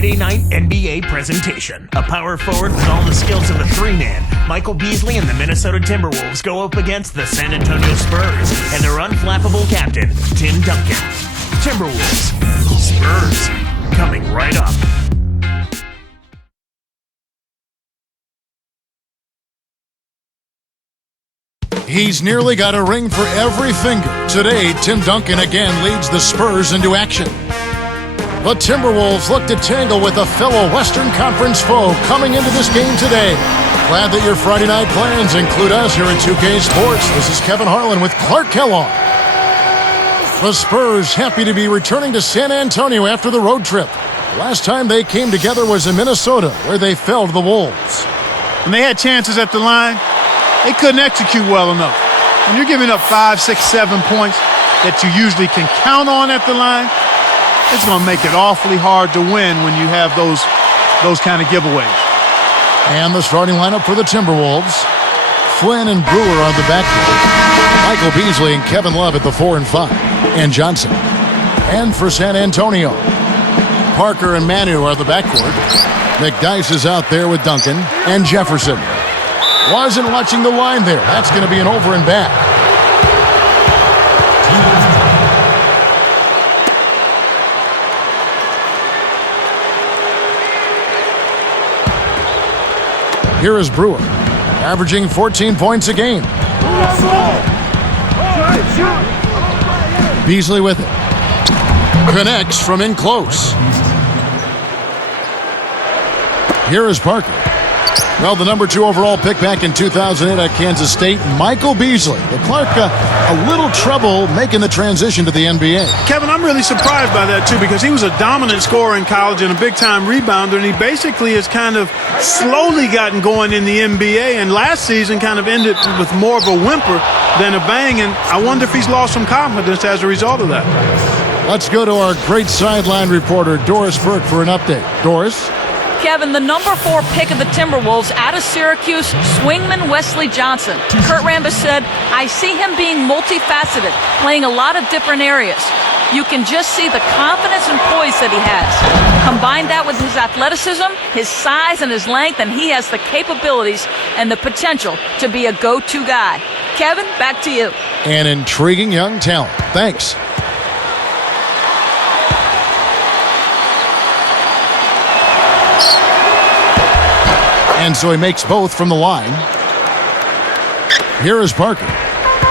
Friday night NBA presentation. A power forward with all the skills of a three-man, Michael Beasley and the Minnesota Timberwolves go up against the San Antonio Spurs and their unflappable captain, Tim Duncan. Timberwolves, Spurs, coming right up. He's nearly got a ring for every finger. Today, Tim Duncan again leads the Spurs into action. The Timberwolves look to tangle with a fellow Western Conference foe coming into this game today. Glad that your Friday night plans include us here at 2K Sports. This is Kevin Harlan with Clark Kellogg. The Spurs happy to be returning to San Antonio after the road trip. Last time they came together was in Minnesota, where they felled the Wolves. When they had chances at the line, they couldn't execute well enough. When you're giving up 5, 6, 7 points that you usually can count on at the line, it's going to make it awfully hard to win when you have those kind of giveaways. And the starting lineup for the Timberwolves. Flynn and Brewer on the backcourt. Michael Beasley and Kevin Love at the 4 and 5. And Johnson. And for San Antonio, Parker and Manu are the backcourt. McDyess is out there with Duncan and Jefferson. Wasn't watching the line there. That's going to be an over and back. Here is Brewer, averaging 14 points a game. Beasley with it. Connects from in close. Here is Parker. Well, the number 2 overall pick back in 2008 at Kansas State, Michael Beasley. But Clark, a little trouble making the transition to the NBA. Kevin, I'm really surprised by that, too, because he was a dominant scorer in college and a big-time rebounder, and he basically has kind of slowly gotten going in the NBA, and last season kind of ended with more of a whimper than a bang, and I wonder if he's lost some confidence as a result of that. Let's go to our great sideline reporter, Doris Burke, for an update. Doris? Kevin, the number 4 pick of the Timberwolves out of Syracuse, swingman Wesley Johnson. Kurt Rambis said, I see him being multifaceted, playing a lot of different areas. You can just see the confidence and poise that he has. Combine that with his athleticism, his size, and his length, and he has the capabilities and the potential to be a go-to guy. Kevin, back to you. An intriguing young talent. Thanks. And so he makes both from the line. Here is Parker,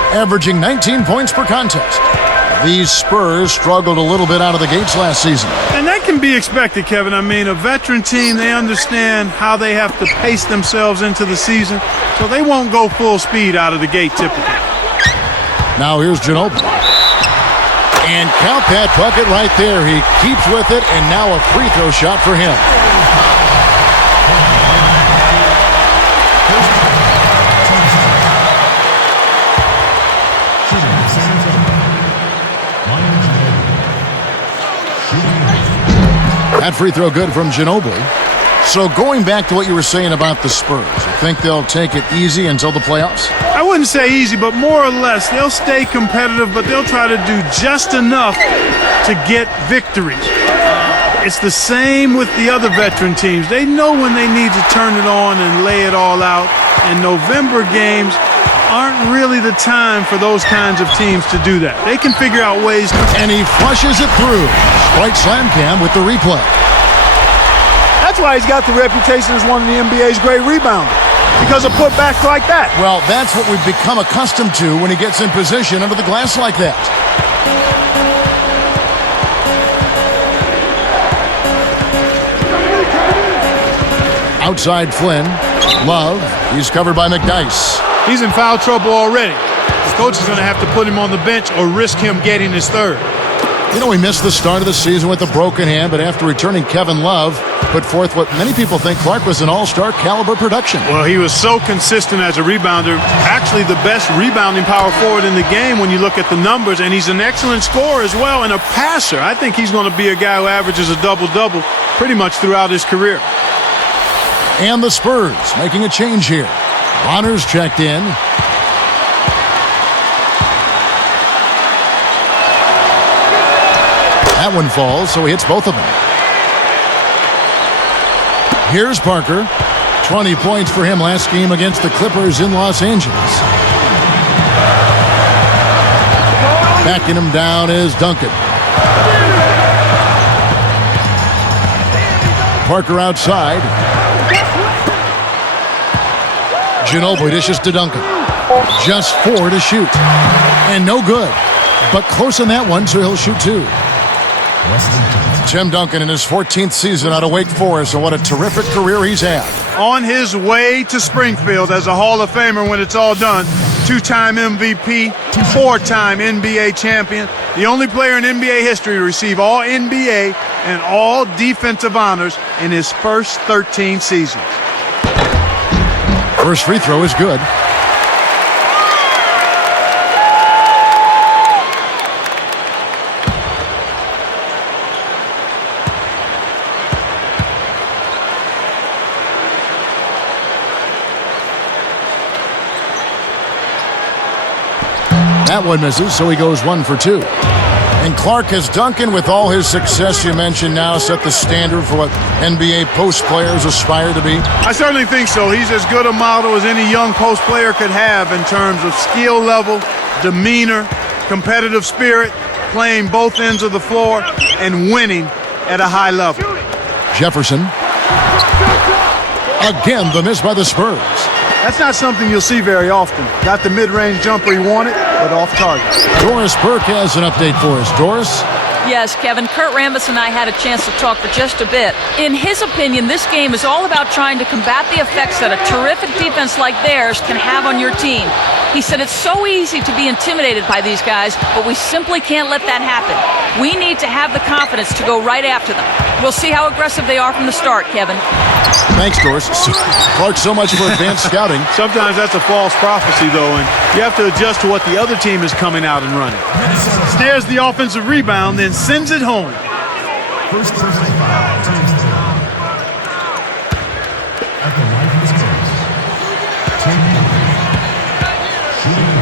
averaging 19 points per contest. These Spurs struggled a little bit out of the gates last season. And that can be expected, Kevin. I mean, a veteran team, they understand how they have to pace themselves into the season, so they won't go full speed out of the gate typically. Now here's Ginobili. And count that bucket right there. He keeps with it, and now a free throw shot for him. That free throw good from Ginobili. So going back to what you were saying about the Spurs, you think they'll take it easy until the playoffs? I wouldn't say easy, but more or less. They'll stay competitive, but they'll try to do just enough to get victories. It's the same with the other veteran teams. They know when they need to turn it on and lay it all out, and November games aren't really the time for those kinds of teams to do that. They can figure out ways. And he flushes it through. Right slam cam with the replay. That's why he's got the reputation as one of the NBA's great rebounders, because of putbacks like that. Well, that's what we've become accustomed to when he gets in position under the glass like that. Outside Flynn. Love. He's covered by McDyess. He's in foul trouble already. The coach is going to have to put him on the bench or risk him getting his third. You know, he missed the start of the season with a broken hand, but after returning, Kevin Love put forth what many people think Clark was an all-star caliber production. Well, he was so consistent as a rebounder, actually the best rebounding power forward in the game when you look at the numbers, and he's an excellent scorer as well and a passer. I think he's going to be a guy who averages a double-double pretty much throughout his career. And the Spurs making a change here. Bonner's checked in. That one falls, so he hits both of them. Here's Parker. 20 points for him last game against the Clippers in Los Angeles. Backing him down is Duncan. Parker outside. Ginobili dishes to Duncan. Just 4 to shoot. And no good. But close on that one, so he'll shoot 2. Tim Duncan in his 14th season out of Wake Forest, and what a terrific career he's had. On his way to Springfield as a Hall of Famer when it's all done. 2-time MVP, 4-time NBA champion. The only player in NBA history to receive all NBA and all defensive honors in his first 13 seasons. First free throw is good. That one misses, so he goes 1 for 2. And Clark has Duncan, with all his success you mentioned, now set the standard for what NBA post players aspire to be? I certainly think so. He's as good a model as any young post player could have in terms of skill level, demeanor, competitive spirit, playing both ends of the floor, and winning at a high level. Jefferson. Again, the miss by the Spurs. That's not something you'll see very often. Got the mid-range jumper he wanted, but off target. Doris Burke has an update for us. Doris? Yes, Kevin, Kurt Rambis and I had a chance to talk for just a bit. In his opinion, this game is all about trying to combat the effects that a terrific defense like theirs can have on your team. He said it's so easy to be intimidated by these guys, but we simply can't let that happen. We need to have the confidence to go right after them. We'll see how aggressive they are from the start, Kevin. Thanks, Doris. Clark, so much for advanced scouting. Sometimes that's a false prophecy, though, and you have to adjust to what the other team is coming out and running. Snares the offensive rebound, then sends it home. First personal foul, teams. At the line of the Spurs, Tim Duncan, shooting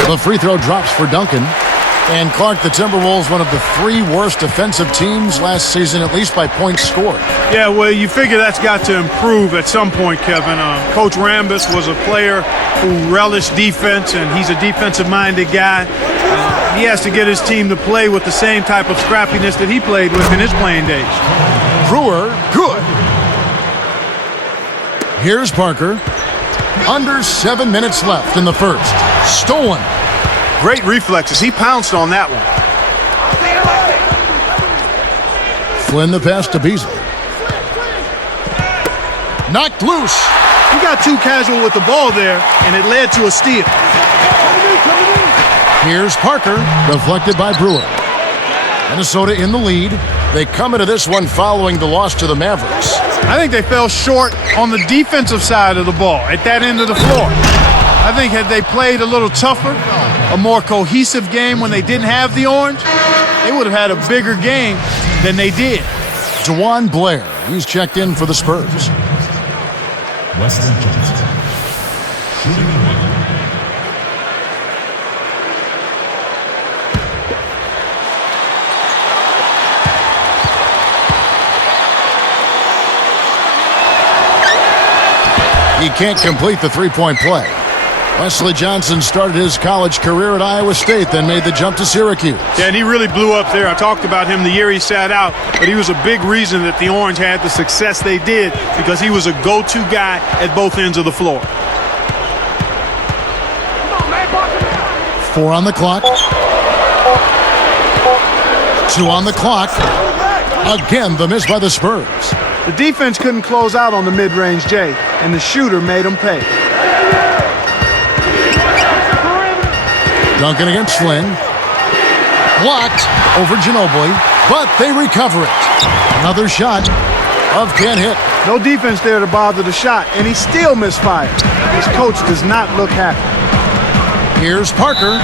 1. The free throw drops for Duncan. And Clark, the Timberwolves, one of the 3 worst defensive teams last season, at least by points scored. Yeah, well, you figure that's got to improve at some point, Kevin. Coach Rambis was a player who relished defense, and he's a defensive-minded guy. He has to get his team to play with the same type of scrappiness that he played with in his playing days. Brewer, good. Here's Parker. Under 7 minutes left in the first. Stolen. Great reflexes. He pounced on that one. Flynn the pass to Beasley. Knocked loose. He got too casual with the ball there, and it led to a steal. Here's Parker, deflected by Brewer. Minnesota in the lead. They come into this one following the loss to the Mavericks. I think they fell short on the defensive side of the ball at that end of the floor. I think had they played a little tougher, a more cohesive game when they didn't have the orange, they would have had a bigger game than they did. Dewan Blair, he's checked in for the Spurs. Wesley Johnson, shooting 1. He can't complete the three-point play. Wesley Johnson started his college career at Iowa State, then made the jump to Syracuse. Yeah, and he really blew up there. I talked about him the year he sat out, but he was a big reason that the Orange had the success they did because he was a go-to guy at both ends of the floor. 4 on the clock. 2 on the clock. Again, the miss by the Spurs. The defense couldn't close out on the mid-range J, and the shooter made them pay. Duncan against Flynn. Blocked over Ginobili, but they recover it. Another shot. Love can't hit. No defense there to bother the shot, and he still misfired. His coach does not look happy. Here's Parker.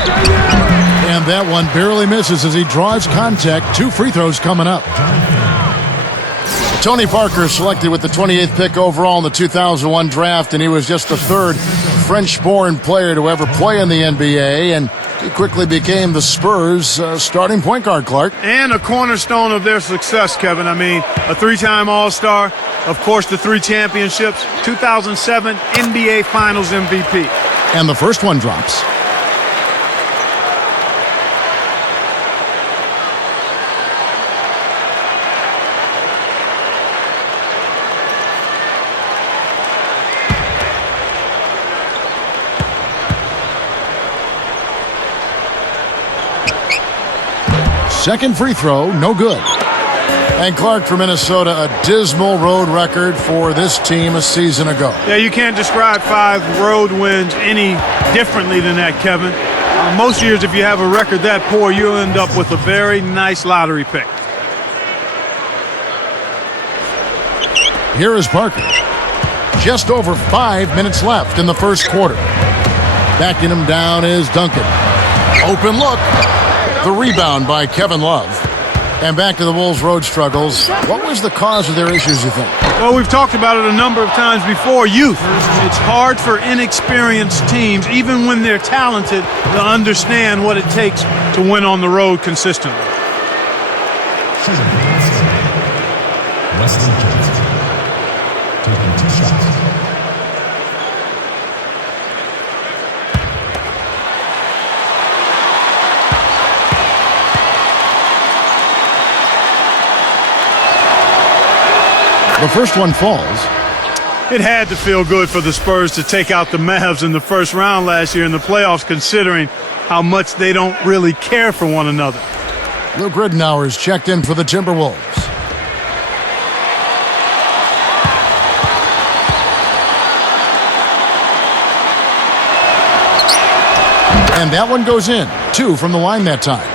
And that one barely misses as he draws contact. 2 free throws coming up. Tony Parker selected with the 28th pick overall in the 2001 draft, and he was just the 3rd French-born player to ever play in the NBA. And He quickly became the Spurs' starting point guard, Clark. And a cornerstone of their success, Kevin. I mean, a three-time All-Star, of course, the 3 championships, 2007 NBA Finals MVP. And the first one drops. Second free throw, no good. And Clark for Minnesota, a dismal road record for this team a season ago. Yeah, you can't describe 5 road wins any differently than that, Kevin. Most years, if you have a record that poor, you'll end up with a very nice lottery pick. Here is Parker. Just over 5 minutes left in the first quarter. Backing him down is Duncan. Open look. The rebound by Kevin Love. And back to the Wolves' road struggles. What was the cause of their issues, you think? Well, we've talked about it a number of times before. Youth. It's hard for inexperienced teams, even when they're talented, to understand what it takes to win on the road consistently. Wesley Johnson taking 2 shots. The first one falls. It had to feel good for the Spurs to take out the Mavs in the first round last year in the playoffs, considering how much they don't really care for one another. Luke Ridenour's checked in for the Timberwolves. And that one goes in. 2 from the line that time.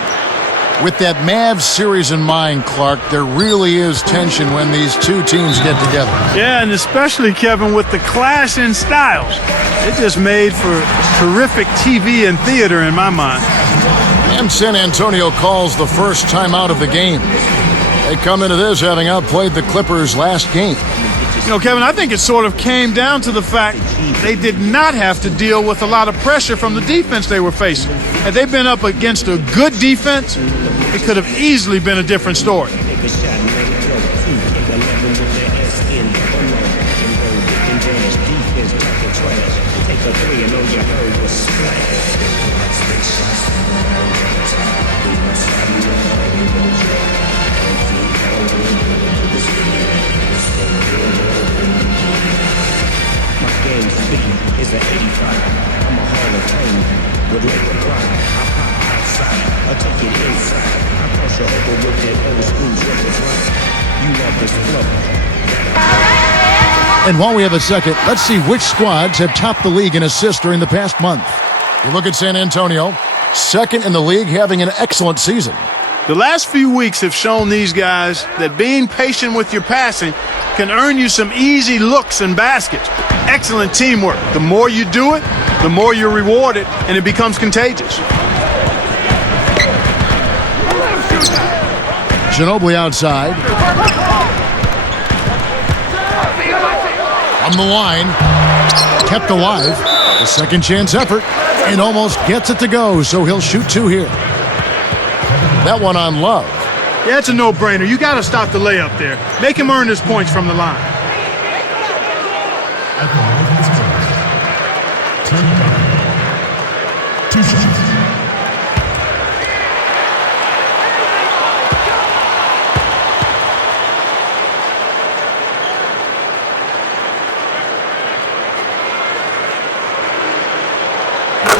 With that Mavs series in mind, Clark, there really is tension when these two teams get together. Yeah, and especially, Kevin, with the clash in styles. It just made for terrific TV and theater in my mind. And San Antonio calls the first timeout of the game. They come into this having outplayed the Clippers last game. You know, Kevin, I think it sort of came down to the fact they did not have to deal with a lot of pressure from the defense they were facing. Had they been up against a good defense, it could have easily been a different story. Is an 85. I'm a Hall of Fame. Would like to cry. I pop outside. I take it inside. I cross you over with that old school Jefferson right. You love this flow. And while we have a second, let's see which squads have topped the league in assists during the past month. You look at San Antonio, second in the league, having an excellent season. The last few weeks have shown these guys that being patient with your passing can earn you some easy looks and baskets. Excellent teamwork. The more you do it, the more you're rewarded, and it becomes contagious. Ginobili outside. On the line. Kept alive. A second chance effort. And almost gets it to go, so he'll shoot 2 here. That one on Love. Yeah, it's a no-brainer. You got to stop the layup there. Make him earn his points from the line. At the line of the Spurs, 2 shots.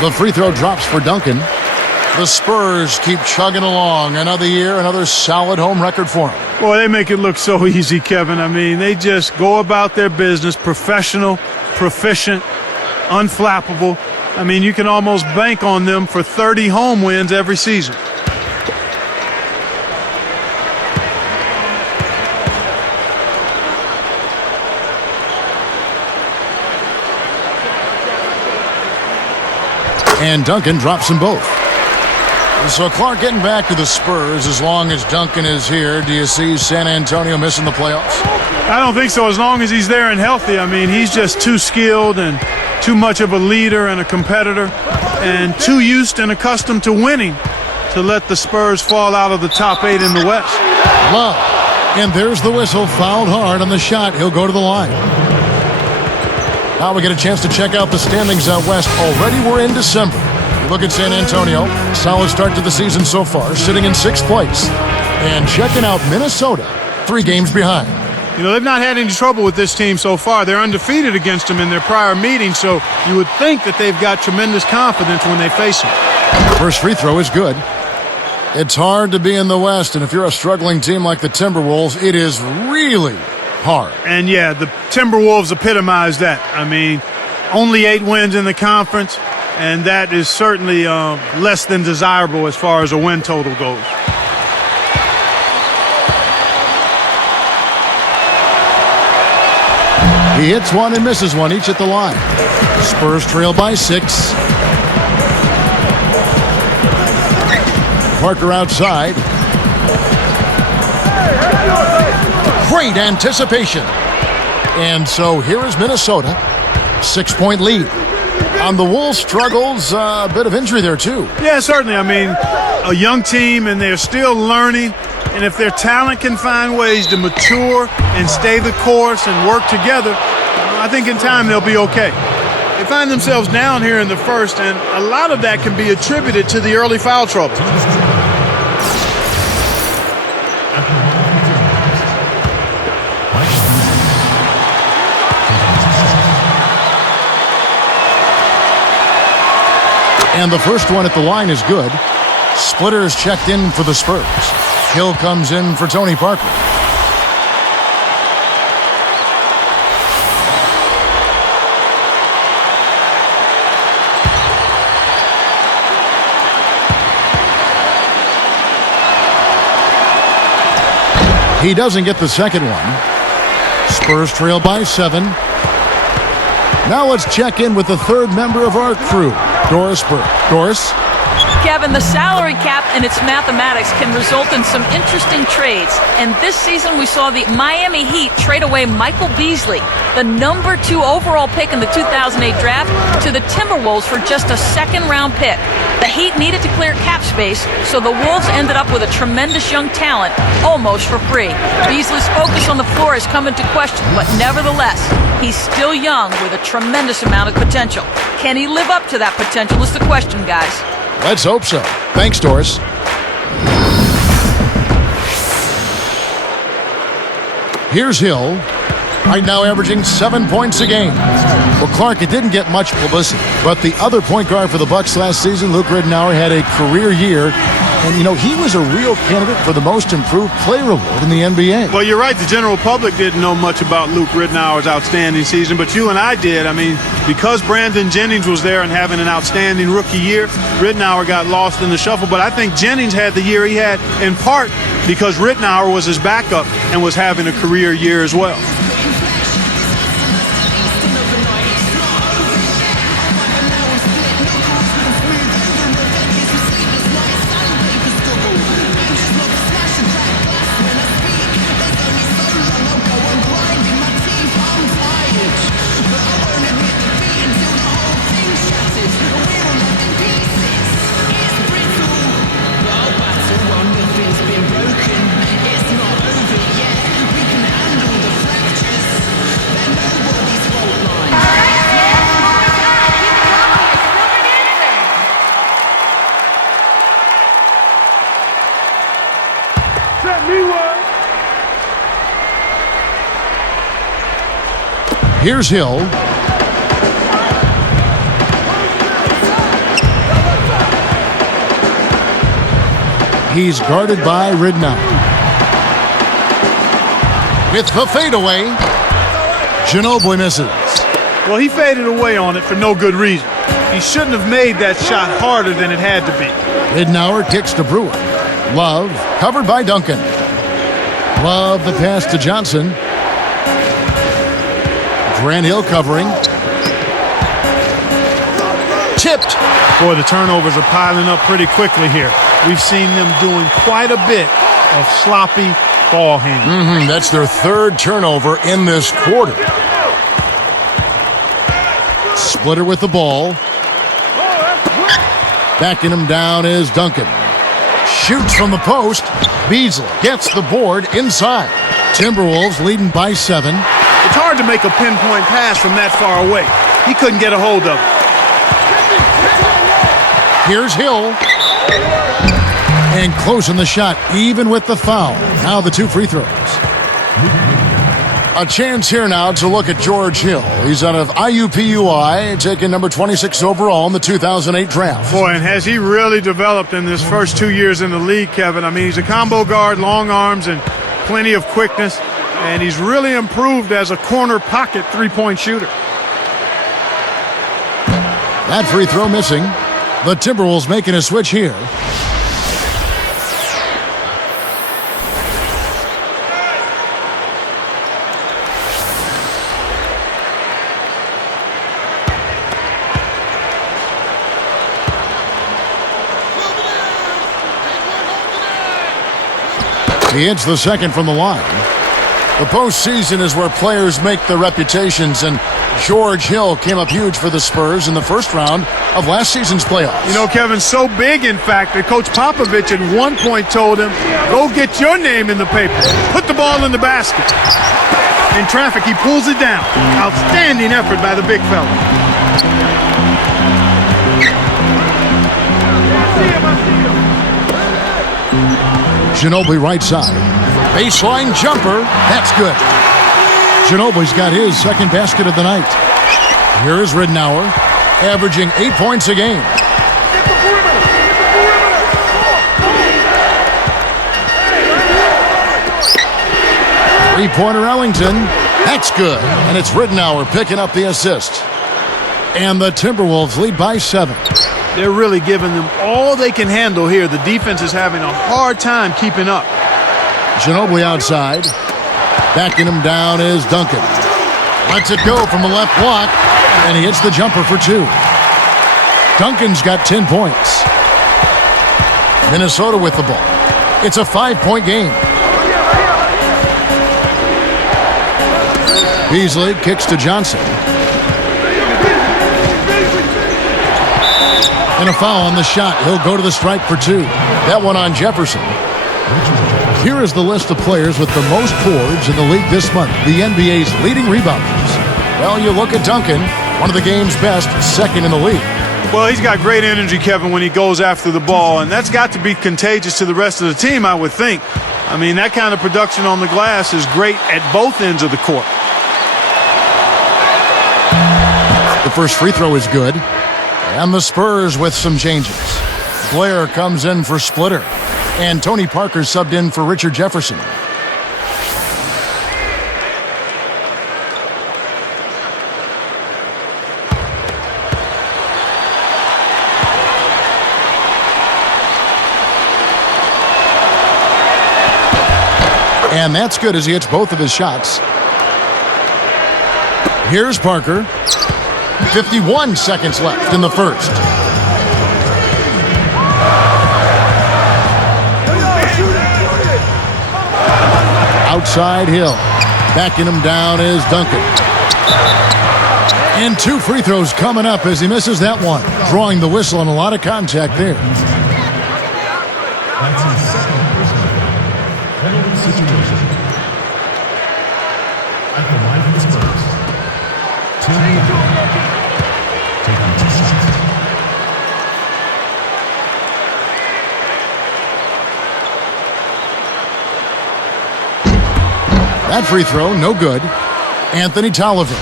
The free throw drops for Duncan. The Spurs keep chugging along. Another year, another solid home record for them. Boy, they make it look so easy, Kevin. I mean, they just go about their business, professional, proficient, unflappable. I mean, you can almost bank on them for 30 home wins every season. And Duncan drops them both. So Clark getting back to the Spurs. As long as Duncan is here, do you see San Antonio missing the playoffs? I don't think so, as long as he's there and healthy. I mean, he's just too skilled and too much of a leader and a competitor, and too used and accustomed to winning to let the Spurs fall out of the top 8 in the West. Love. And there's the whistle. Fouled hard on the shot. He'll go to the line. Now we get a chance to check out the standings out west. Already we're in December. You look at San Antonio. Solid start to the season so far, sitting in 6th place. And checking out Minnesota, 3 games behind. You know, they've not had any trouble with this team so far. They're undefeated against them in their prior meetings, so you would think that they've got tremendous confidence when they face them. First free throw is good. It's hard to be in the West, and if you're a struggling team like the Timberwolves, it is really hard. And yeah, the Timberwolves epitomize that. I mean, only 8 wins in the conference, and that is certainly less than desirable as far as a win total goes. He hits one and misses one, each at the line. Spurs trail by 6. Parker outside. Great anticipation. And so here is Minnesota. 6-point lead. On the Wolves' struggles, a bit of injury there too. Yeah, certainly. I mean, a young team, and they're still learning. And if their talent can find ways to mature and stay the course and work together, I think in time they'll be okay. They find themselves down here in the first, and a lot of that can be attributed to the early foul trouble. And the first one at the line is good. Splitter is checked in for the Spurs. Hill comes in for Tony Parker. He doesn't get the second one. Spurs trail by 7. Now let's check in with the third member of our crew, Doris Burke. Doris? Kevin, the salary cap and its mathematics can result in some interesting trades. And this season we saw the Miami Heat trade away Michael Beasley, the number 2 overall pick in the 2008 draft, to the Timberwolves for just a 2nd-round pick. The Heat needed to clear cap space, so the Wolves ended up with a tremendous young talent, almost for free. Beasley's focus on the floor has come into question, but nevertheless, he's still young with a tremendous amount of potential. Can he live up to that potential is the question, guys. Let's hope so. Thanks, Doris. Here's Hill. Right now averaging 7 points a game. Well, Clark, it didn't get much publicity, but the other point guard for the Bucks last season, Luke Ridnour, had a career year. And, you know, he was a real candidate for the most improved player award in the NBA. Well, you're right. The general public didn't know much about Luke Ridnour's outstanding season, but you and I did. I mean, because Brandon Jennings was there and having an outstanding rookie year, Ridnour got lost in the shuffle. But I think Jennings had the year he had in part because Ridnour was his backup and was having a career year as well. Here's Hill. He's guarded by Ridnour. With the fadeaway, Ginobili misses. Well, he faded away on it for no good reason. He shouldn't have made that shot harder than it had to be. Ridnour kicks to Brewer. Love, covered by Duncan. Love the pass to Johnson. Grant Hill covering. Tipped. Boy, the turnovers are piling up pretty quickly here. We've seen them doing quite a bit of sloppy ball handling. That's their 3rd turnover in this quarter. Splitter with the ball. Backing him down is Duncan. Shoots from the post. Beasley gets the board inside. Timberwolves leading by 7. It's hard to make a pinpoint pass from that far away. He couldn't get a hold of it. Here's Hill. And closing the shot, even with the foul. Now the 2 free throws. A chance here now to look at George Hill. He's out of IUPUI, taking number 26 overall in the 2008 draft. Boy, and has he really developed in his first 2 years in the league, Kevin? I mean, he's a combo guard, long arms, and plenty of quickness. And he's really improved as a corner pocket three-point shooter. That free throw missing. The Timberwolves making a switch here. He hits the second from the line. The postseason is where players make their reputations, and George Hill came up huge for the Spurs in the first round of last season's playoffs. You know, Kevin, so big, in fact, that Coach Popovich at one point told him, go get your name in the paper. Put the ball in the basket. In traffic, he pulls it down. Outstanding effort by the big fella. Ginobili right side. Baseline jumper. That's good. Ginobili's got his second basket of the night. Here is Ridnour, averaging 8 points a game. Three-pointer Ellington. That's good. And it's Ridnour picking up the assist. And the Timberwolves lead by 7. They're really giving them all they can handle here. The defense is having a hard time keeping up. Ginobili outside. Backing him down is Duncan. Lets it go from the left block, and he hits the jumper for 2. Duncan's got 10 points. Minnesota with the ball. It's a 5-point game. Beasley kicks to Johnson. And a foul on the shot. He'll go to the stripe for 2. That one on Jefferson. Here is the list of players with the most boards in the league this month. The NBA's leading rebounders. Well, you look at Duncan, one of the game's best, second in the league. Well, he's got great energy, Kevin, when he goes after the ball, and that's got to be contagious to the rest of the team, I would think. I mean, that kind of production on the glass is great at both ends of the court. The first free throw is good. And the Spurs with some changes. Blair comes in for Splitter. And Tony Parker subbed in for Richard Jefferson. And that's good as he hits both of his shots. Here's Parker. 51 seconds left in the first. Outside Hill. Backing him down is Duncan. And 2 free throws coming up as he misses that one. Drawing the whistle and a lot of contact there. That's his second personal penalty situation. At the line of the Spurs, Tim Duncan taking 2 shots. That free throw, no good. Anthony Tolliver.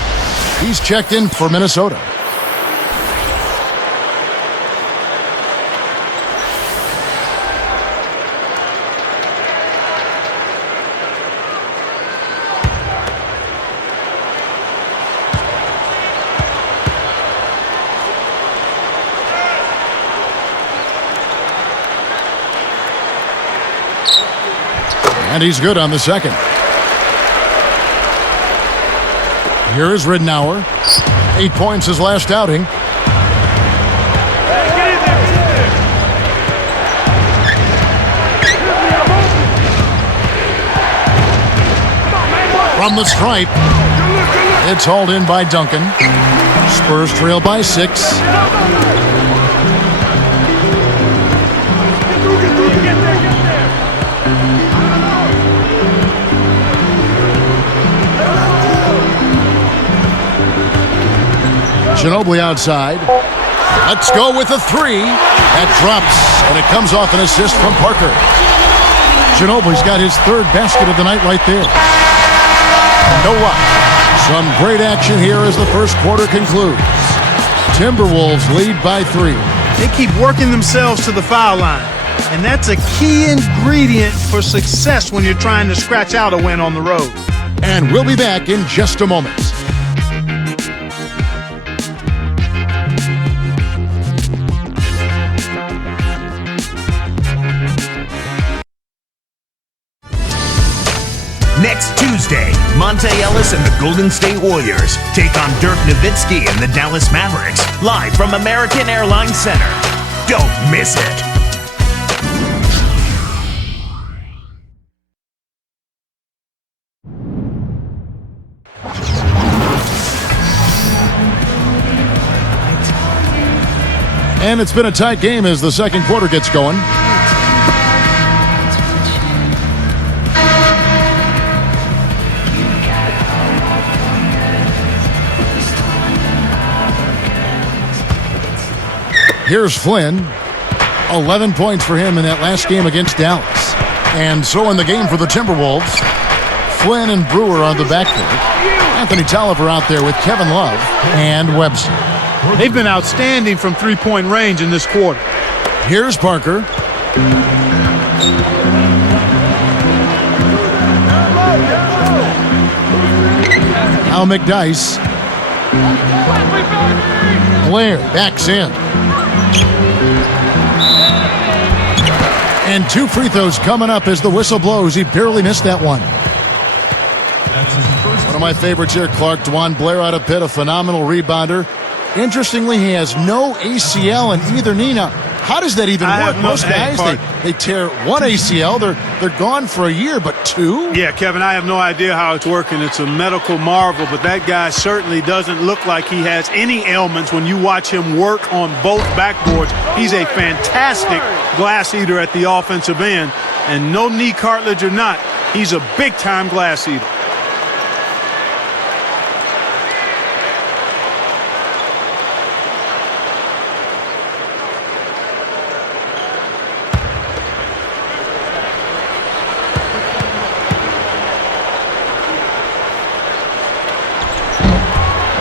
He's checked in for Minnesota. And he's good on the second. Here is Ridnour. 8 points his last outing. From the stripe. It's hauled in by Duncan. Spurs trail by 6. Ginobili outside. Let's go with a 3. That drops, and it comes off an assist from Parker. Ginobili's got his 3rd basket of the night right there. No luck. Some great action here as the first quarter concludes. Timberwolves lead by 3. They keep working themselves to the foul line, and that's a key ingredient for success when you're trying to scratch out a win on the road. And we'll be back in just a moment. Next Tuesday, Monte Ellis and the Golden State Warriors take on Dirk Nowitzki and the Dallas Mavericks, live from American Airlines Center. Don't miss it. And it's been a tight game as the second quarter gets going. Here's Flynn. 11 points for him in that last game against Dallas. And so in the game for the Timberwolves, Flynn and Brewer on the backcourt. Anthony Tolliver out there with Kevin Love and Webster. They've been outstanding from three-point range in this quarter. Here's Parker. Now McDyess. Blair backs in. And 2 free throws coming up as the whistle blows. He barely missed that one. One of my favorites here, Clark. Dwan Blair out of Pitt, a phenomenal rebounder. Interestingly, he has no ACL in either knee. Now, how does that even work? Most guys, they tear one ACL, they're gone for a year, but 2? Yeah, Kevin, I have no idea how it's working. It's a medical marvel, but that guy certainly doesn't look like he has any ailments when you watch him work on both backboards. He's a fantastic glass eater at the offensive end, and no knee cartilage or not, he's a big-time glass eater.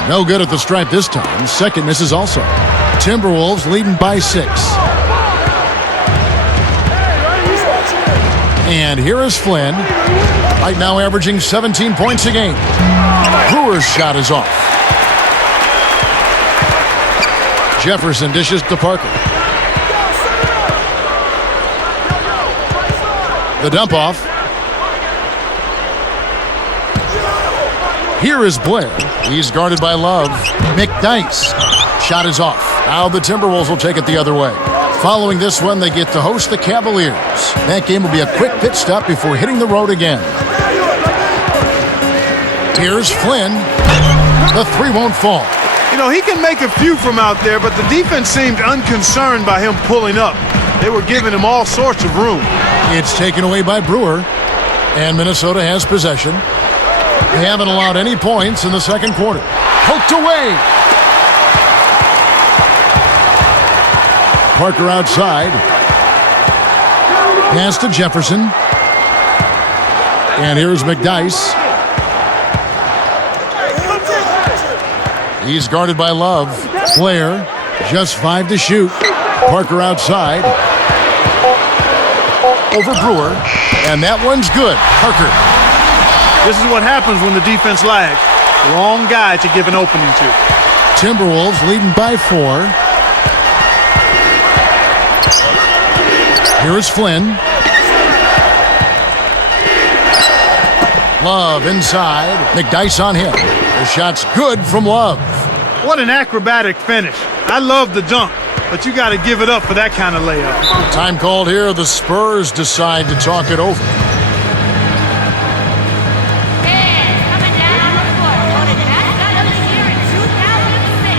No good at the stripe this time. Second misses also. Timberwolves leading by 6. And here is Flynn. Right now averaging 17 points a game. Brewer's shot is off. Jefferson dishes to Parker. The dump off. Here is Blair. He's guarded by Love. McDyess. Shot is off. Now the Timberwolves will take it the other way. Following this one, they get to host the Cavaliers. That game will be a quick pit stop before hitting the road again. Here's Flynn. The 3 won't fall. You know, he can make a few from out there, but the defense seemed unconcerned by him pulling up. They were giving him all sorts of room. It's taken away by Brewer, and Minnesota has possession. They haven't allowed any points in the second quarter. Poked away. Parker outside. Pass to Jefferson. And here's McDyess. He's guarded by Love. Blair, just 5 to shoot. Parker outside. Over Brewer. And that one's good. Parker. This is what happens when the defense lags. Wrong guy to give an opening to. Timberwolves leading by 4. Here is Flynn. Love inside. McDyess on him. The shot's good from Love. What an acrobatic finish. I love the dunk, but you got to give it up for that kind of layup. Time called here. The Spurs decide to talk it over. Coming down on the floor, one of the best of the year in 2006.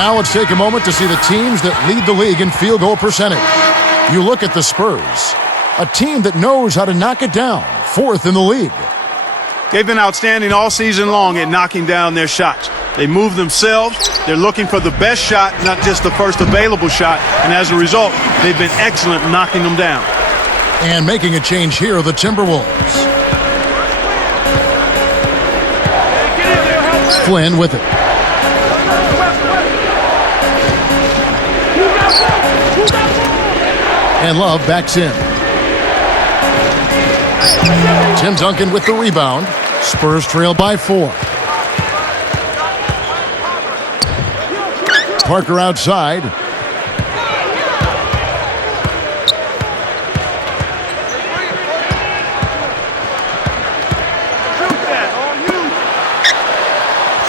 Now let's take a moment to see the teams that lead the league in field goal percentage. You look at the Spurs, a team that knows how to knock it down, 4th in the league. They've been outstanding all season long at knocking down their shots. They move themselves. They're looking for the best shot, not just the first available shot. And as a result, they've been excellent in knocking them down. And making a change here are the Timberwolves. Flynn with it. And Love backs in. Tim Duncan with the rebound. Spurs trail by 4. Parker outside.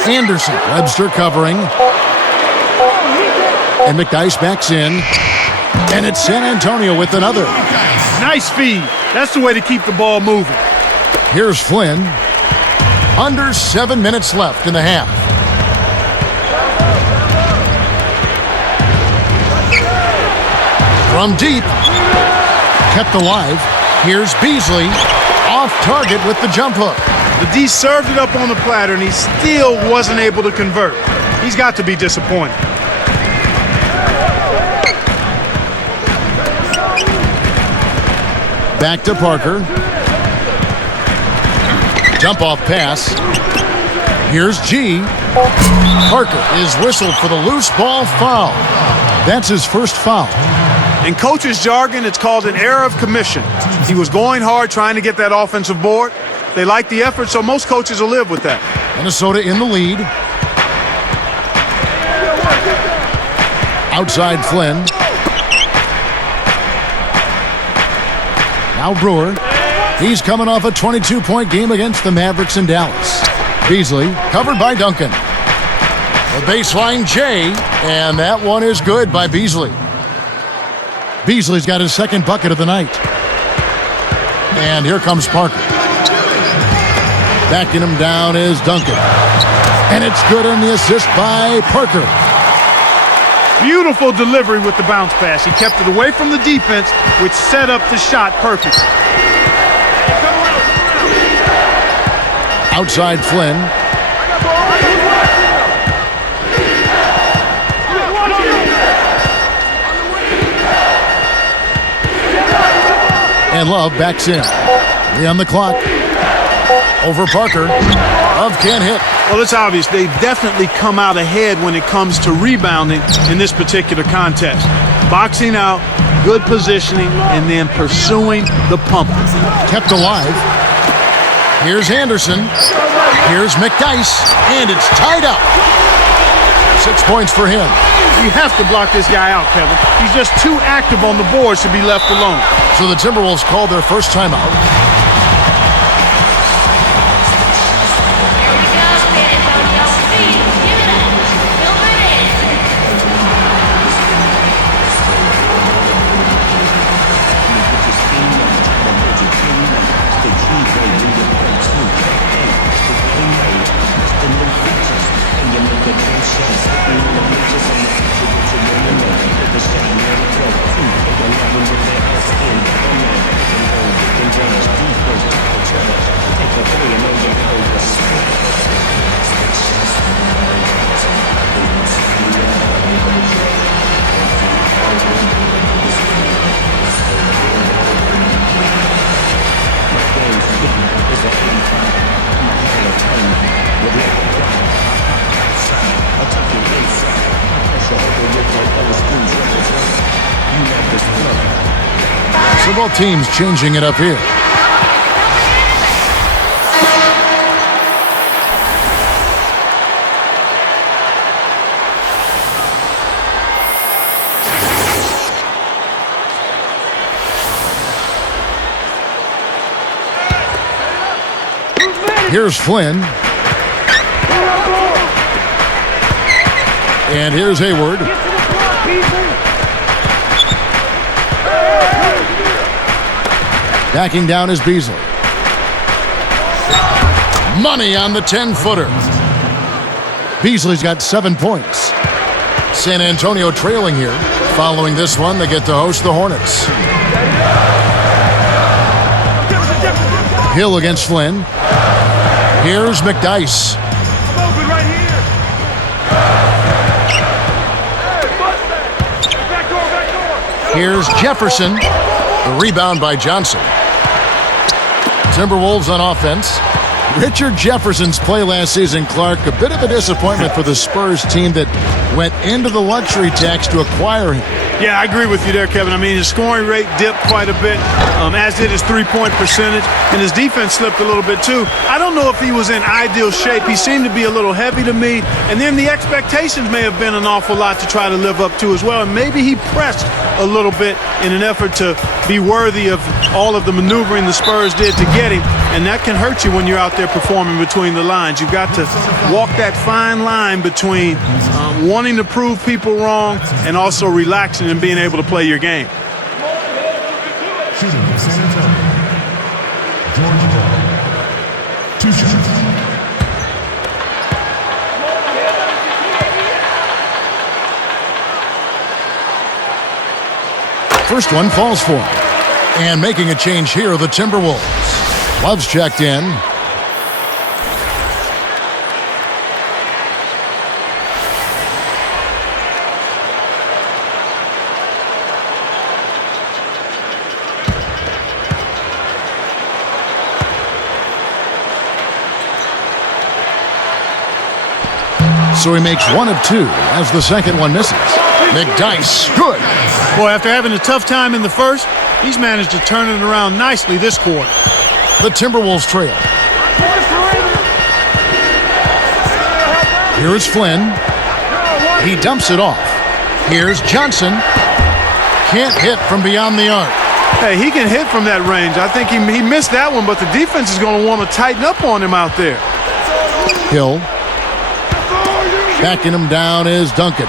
Anderson, Webster covering. And McDyess backs in. And it's San Antonio with another. Nice feed. That's the way to keep the ball moving. Here's Flynn. Under 7 minutes left in the half. From deep. Kept alive. Here's Beasley. Off target with the jump hook. The D served it up on the platter, and he still wasn't able to convert. He's got to be disappointed. Back to Parker. Jump off pass. Here's G. Parker is whistled for the loose ball foul. That's his first foul. In coach's jargon, it's called an error of commission. He was going hard trying to get that offensive board. They like the effort, so most coaches will live with that. Minnesota in the lead. Outside Flynn. Now Brewer. He's coming off a 22-point game against the Mavericks in Dallas. Beasley covered by Duncan. The baseline J, and that one is good by Beasley. Beasley's got his second bucket of the night. And here comes Parker. Backing him down is Duncan. And it's good on the assist by Parker. Beautiful delivery with the bounce pass. He kept it away from the defense, which set up the shot perfectly. Outside Flynn. And Love backs in. 3 on the clock. Over Parker. Love can't hit. Well, it's obvious they've definitely come out ahead when it comes to rebounding in this particular contest. Boxing out, good positioning, and then pursuing the pump. Kept alive. Here's Anderson. Here's McDyess. And it's tied up. 6 points for him. You have to block this guy out, Kevin. He's just too active on the boards to be left alone. So the Timberwolves called their first timeout. So both teams changing it up here. Here's Flynn. And here's Hayward. Backing down is Beasley. Money on the 10-footer. Beasley's got 7 points. San Antonio trailing here. Following this one, they get to host the Hornets. Hill against Flynn. Here's McDyess. Here's Jefferson. The rebound by Johnson. Timberwolves on offense. Richard Jefferson's play last season, Clark, a bit of a disappointment for the Spurs team that went into the luxury tax to acquire him. Yeah, I agree with you there, Kevin. I mean, his scoring rate dipped quite a bit, as did his three-point percentage, and his defense slipped a little bit too. I don't know if he was in ideal shape. He seemed to be a little heavy to me, and then the expectations may have been an awful lot to try to live up to as well, and maybe he pressed a little bit in an effort to be worthy of all of the maneuvering the Spurs did to get him, and that can hurt you when you're out there performing between the lines. You've got to walk that fine line between wanting to prove people wrong and also relaxing and being able to play your game. Shooting for San Antonio. George Ball. 2 shots. First one falls for him. And making a change here, the Timberwolves. Love's checked in. So he makes 1 of 2 as the second one misses. McDyess, good. Boy, after having a tough time in the first, he's managed to turn it around nicely this quarter. The Timberwolves trail. Here's Flynn. He dumps it off. Here's Johnson. Can't hit from beyond the arc. Hey, he can hit from that range. I think he missed that one, but the defense is going to want to tighten up on him out there. Hill. Backing him down is Duncan.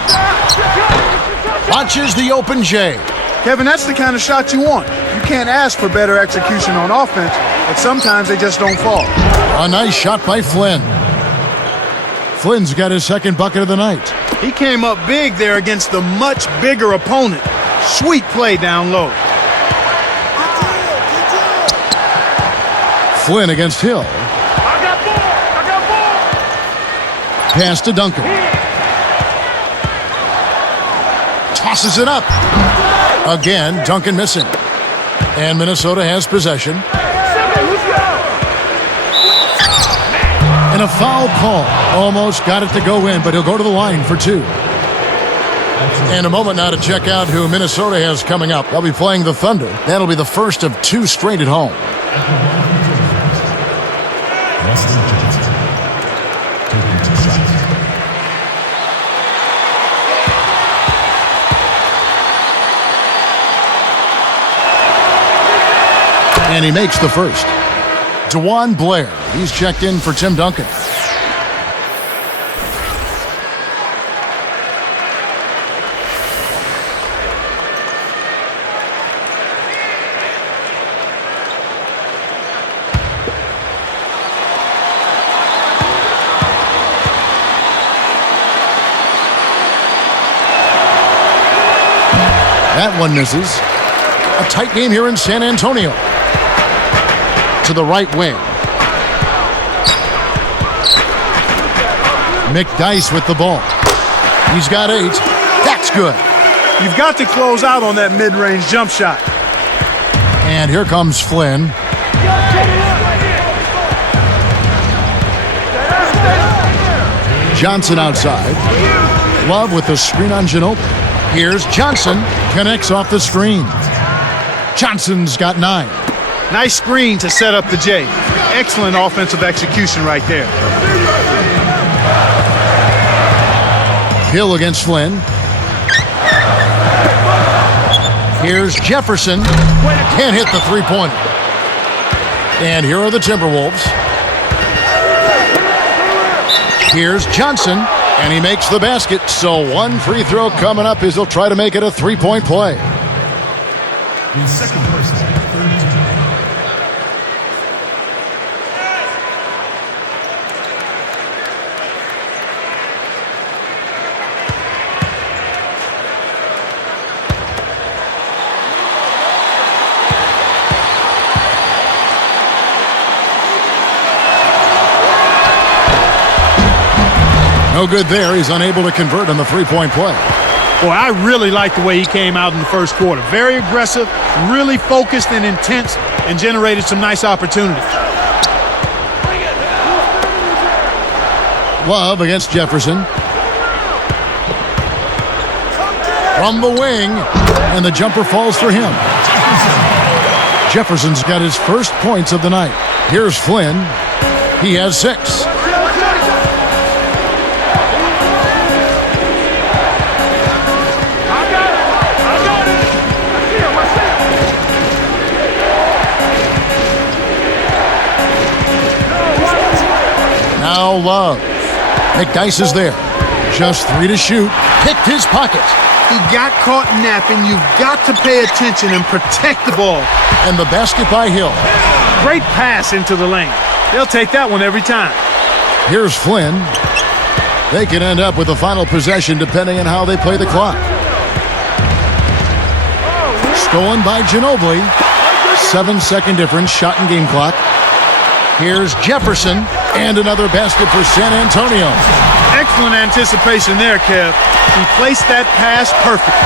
Launches the open J. Kevin, that's the kind of shot you want. You can't ask for better execution on offense, but sometimes they just don't fall. A nice shot by Flynn. Flynn's got his second bucket of the night. He came up big there against the much bigger opponent. Sweet play down low. Flynn against Hill. I got ball. Pass to Duncan. Tosses it up. Again, Duncan missing. And Minnesota has possession. And a foul call. Almost got it to go in, but he'll go to the line for 2. And a moment now to check out who Minnesota has coming up. They'll be playing the Thunder. That'll be the first of 2 straight at home. Taking 2 shots. And he makes the first. DeJuan Blair. He's checked in for Tim Duncan. That one misses. A tight game here in San Antonio. To the right wing. McDyess with the ball. He's got 8. That's good. You've got to close out on that mid-range jump shot. And here comes Flynn. Johnson outside. Love with the screen on Ginobili. Here's Johnson. Connects off the screen. Johnson's got 9. Nice screen to set up the J. Excellent offensive execution right there. Hill against Flynn. Here's Jefferson. Can't hit the three-pointer. And here are the Timberwolves. Here's Johnson, and he makes the basket. So 1 free throw coming up as he'll try to make it a 3-point play. The second person, 32. No good there. He's unable to convert on the three-point play. Boy, I really like the way he came out in the first quarter. Very aggressive, really focused and intense, and generated some nice opportunities. Love against Jefferson. From the wing, and the jumper falls for him. Jefferson's got his first points of the night. Here's Flynn. He has 6. Now Love. McDyess is there. Just 3 to shoot. Picked his pocket. He got caught napping. You've got to pay attention and protect the ball. And the basket by Hill. Great pass into the lane. They'll take that one every time. Here's Flynn. They can end up with the final possession depending on how they play the clock. Stolen by Ginobili. 7-second difference, shot and game clock. Here's Jefferson, and another basket for San Antonio. Excellent anticipation there, Kev. He placed that pass perfectly.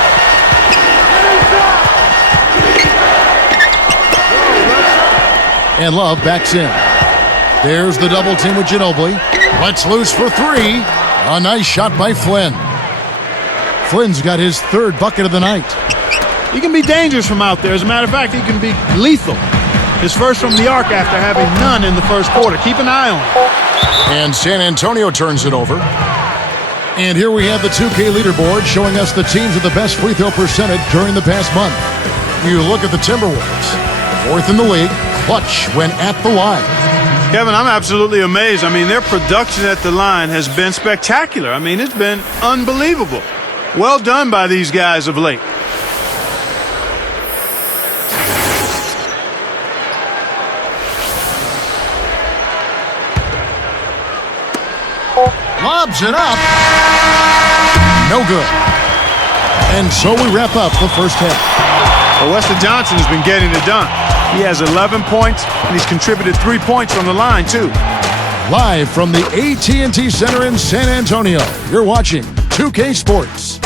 And Love backs in. There's the double team with Ginobili. Lets loose for 3. A nice shot by Flynn. Flynn's got his 3rd bucket of the night. He can be dangerous from out there. As a matter of fact, he can be lethal. His first from the arc after having none in the first quarter. Keep an eye on him. And San Antonio turns it over. And here we have the 2K leaderboard showing us the teams with the best free throw percentage during the past month. You look at the Timberwolves. 4th in the league, clutch when at the line. Kevin, I'm absolutely amazed. I mean, their production at the line has been spectacular. I mean, it's been unbelievable. Well done by these guys of late. Lobs it up. No good. And so we wrap up the first half. Well, Weston Johnson has been getting it done. He has 11 points, and he's contributed 3 points on the line, too. Live from the AT&T Center in San Antonio, you're watching 2K Sports.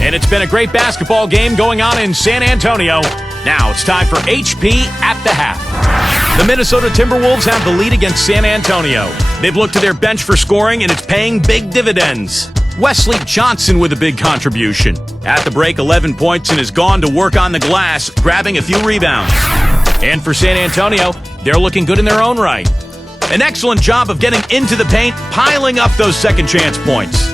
And it's been a great basketball game going on in San Antonio. Now it's time for HP at the half. The Minnesota Timberwolves have the lead against San Antonio. They've looked to their bench for scoring, and it's paying big dividends. Wesley Johnson with a big contribution. At the break, 11 points and has gone to work on the glass, grabbing a few rebounds. And for San Antonio, they're looking good in their own right. An excellent job of getting into the paint, piling up those second chance points.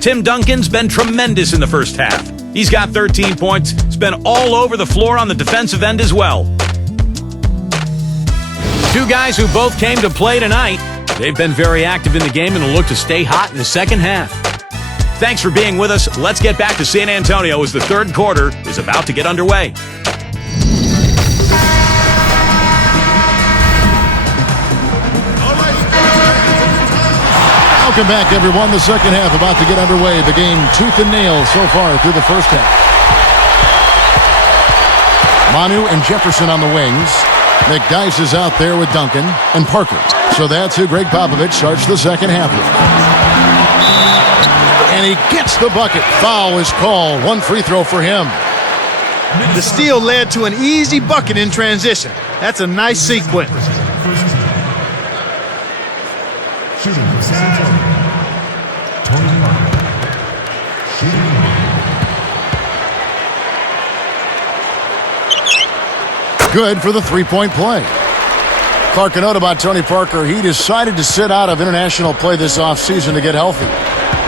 Tim Duncan's been tremendous in the first half. He's got 13 points. He's been all over the floor on the defensive end as well. 2 guys who both came to play tonight. They've been very active in the game and will look to stay hot in the second half. Thanks for being with us. Let's get back to San Antonio as the third quarter is about to get underway. Welcome back, everyone. The second half about to get underway. The game tooth and nail so far through the first half. Manu and Jefferson on the wings. McDyess is out there with Duncan and Parker. So that's who Greg Popovich starts the second half with. And he gets the bucket. Foul is called. 1 free throw for him. The steal led to an easy bucket in transition. That's a nice sequence. Shooting for San Antonio. Tony Parker. Shooting. Good for the three-point play. Clark, a note about Tony Parker. He decided to sit out of international play this offseason to get healthy.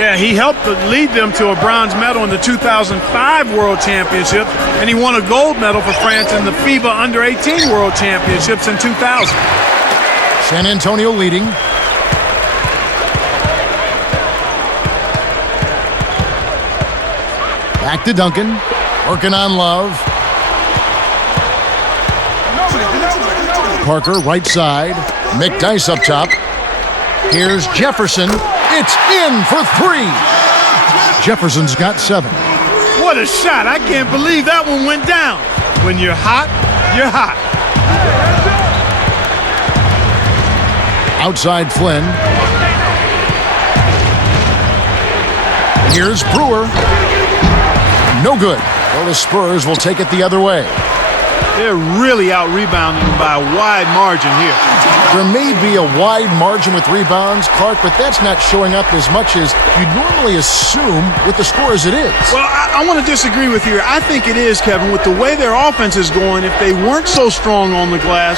Yeah, he helped lead them to a bronze medal in the 2005 World Championship, and he won a gold medal for France in the FIBA Under-18 World Championships in 2000. San Antonio leading. Back to Duncan. Working on Love. Parker, right side. McDyess up top. Here's Jefferson. It's in for 3. Jefferson's got 7. what a shot. I can't believe that one went down. When you're hot, you're hot. Outside Flynn. Here's Brewer. No good. Well, the Spurs will take it the other way. They're really out-rebounding them by a wide margin here. There may be a wide margin with rebounds, Clark, but that's not showing up as much as you'd normally assume with the score as it is. Well, I want to disagree with you. I think it is, Kevin. With the way their offense is going, if they weren't so strong on the glass,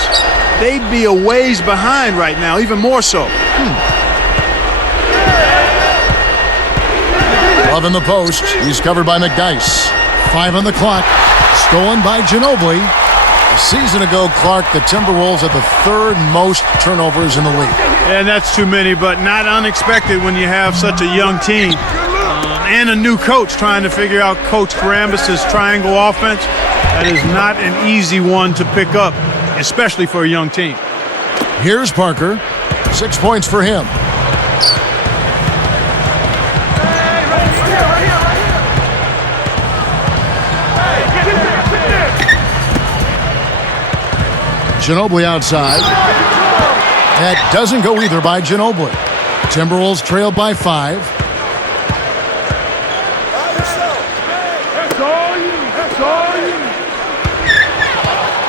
they'd be a ways behind right now, even more so. Love in the post. He's covered by McDyess. 5 on the clock. Stolen by Ginobili. A season ago, Clark, the Timberwolves had the 3rd most turnovers in the league. And that's too many, but not unexpected when you have such a young team and a new coach trying to figure out Coach Karambas' triangle offense. That is not an easy one to pick up, especially for a young team. Here's Parker. 6 points for him. Ginobili outside. That doesn't go either by Ginobili. Timberwolves trailed by 5.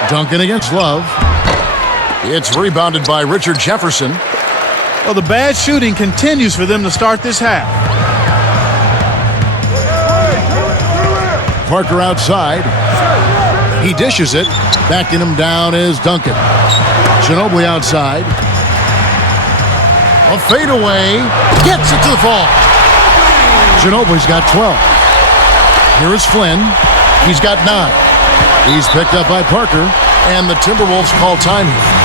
Duncan against Love. It's rebounded by Richard Jefferson. Well, the bad shooting continues for them to start this half. Parker outside. He dishes it. Backing him down is Duncan. Ginobili outside. A fadeaway. Gets it to the fall. Ginobili's got 12. Here is Flynn. He's got 9. He's picked up by Parker. And the Timberwolves call time here.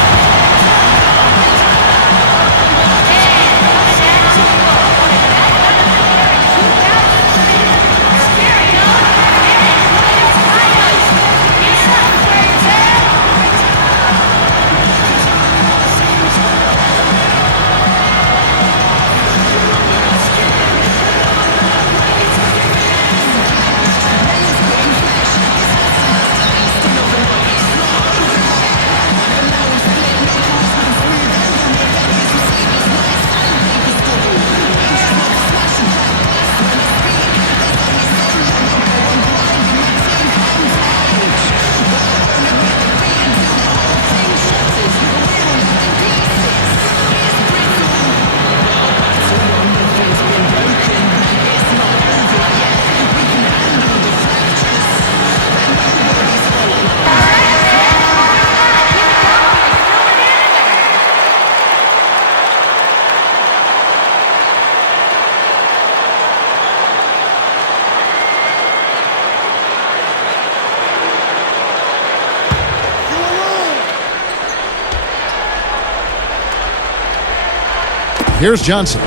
Here's Johnson.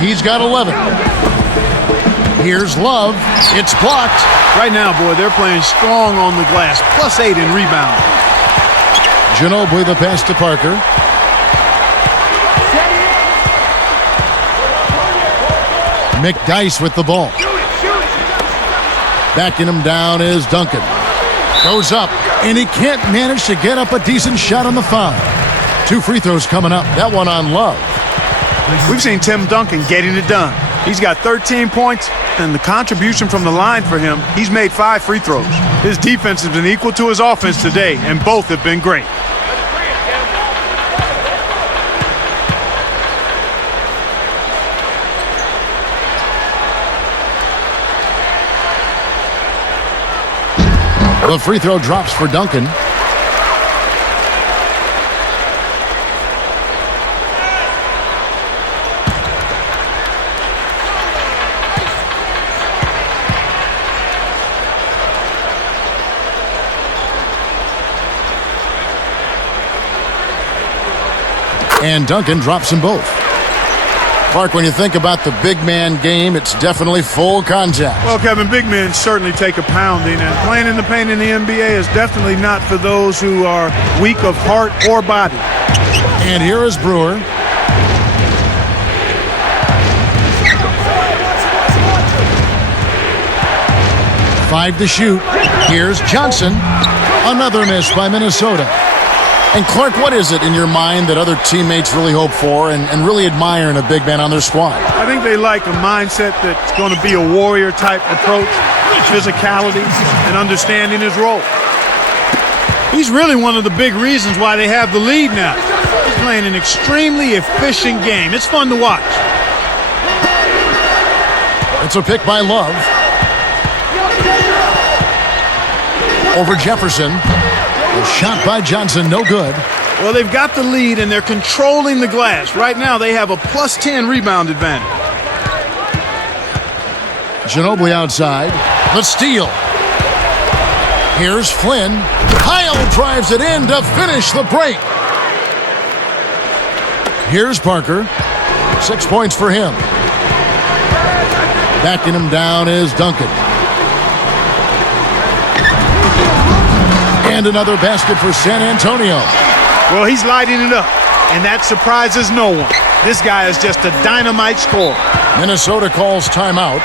He's got 11. Here's Love. It's blocked. Right now, boy, they're playing strong on the glass. +8 in rebound. Ginobili the pass to Parker. McDyess with the ball. Backing him down is Duncan. Goes up, and he can't manage to get up a decent shot on the foul. 2 free throws coming up. That one on Love. We've seen Tim Duncan getting it done. He's got 13 points, and the contribution from the line for him, he's made 5 free throws. His defense has been equal to his offense today, and both have been great. The free throw drops for Duncan. And Duncan drops them both. Clark, when you think about the big man game, it's definitely full contact. Well, Kevin, big men certainly take a pounding, and playing in the paint in the NBA is definitely not for those who are weak of heart or body. And here is Brewer. 5 to shoot. Here's Johnson. Another miss by Minnesota. And Clark, what is it in your mind that other teammates really hope for and really admire in a big man on their squad? I think they like a mindset that's going to be a warrior-type approach, physicality, and understanding his role. He's really one of the big reasons why they have the lead now. He's playing an extremely efficient game. It's fun to watch. It's a pick by Love. Over Jefferson. A shot by Johnson, no good. Well, they've got the lead, and they're controlling the glass. Right now, they have a +10 rebound advantage. Ginobili outside. The steal. Here's Flynn. Kyle drives it in to finish the break. Here's Parker. 6 points for him. Backing him down is Duncan. And another basket for San Antonio. Well, he's lighting it up, and that surprises no one. This guy is just a dynamite scorer. Minnesota calls timeout.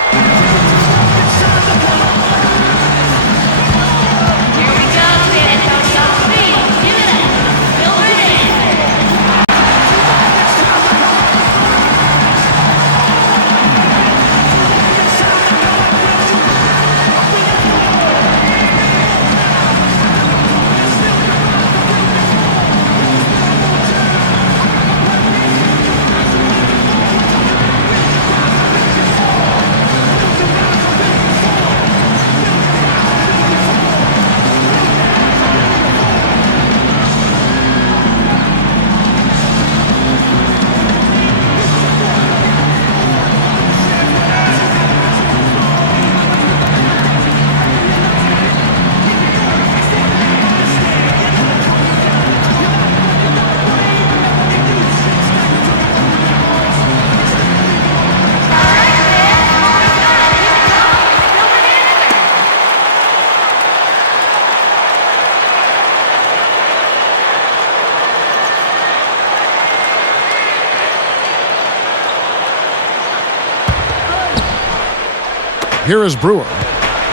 Here is Brewer.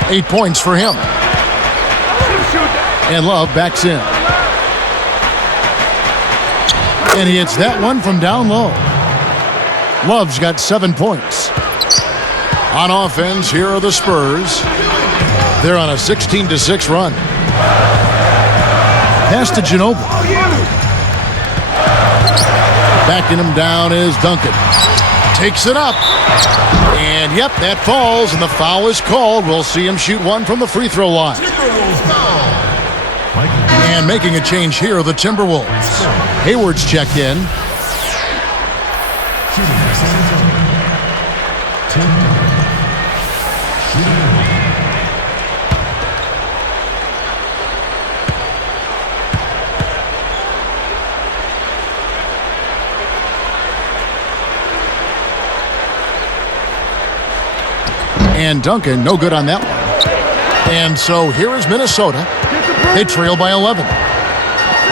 8 points for him. And Love backs in. And he hits that one from down low. Love's got 7 points. On offense, here are the Spurs. They're on a 16-6 run. Pass to Ginobili. Backing him down is Duncan. Takes it up. And, yep, that falls, and the foul is called. We'll see him shoot one from the free throw line. And making a change here, the Timberwolves. Hayward's checked in. And Duncan, no good on that one. And so here is Minnesota. They trail by 11.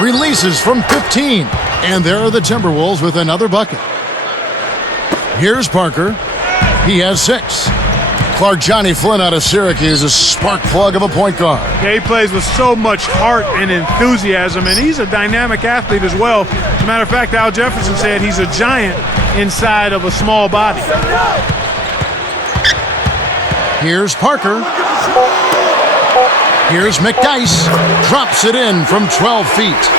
Releases from 15. And there are the Timberwolves with another bucket. Here's Parker. He has 6. Clark, Johnny Flynn out of Syracuse, a spark plug of a point guard. Yeah, he plays with so much heart and enthusiasm, and he's a dynamic athlete as well. As a matter of fact, Al Jefferson said he's a giant inside of a small body. Here's Parker. Here's McDice. Drops it in from 12 feet.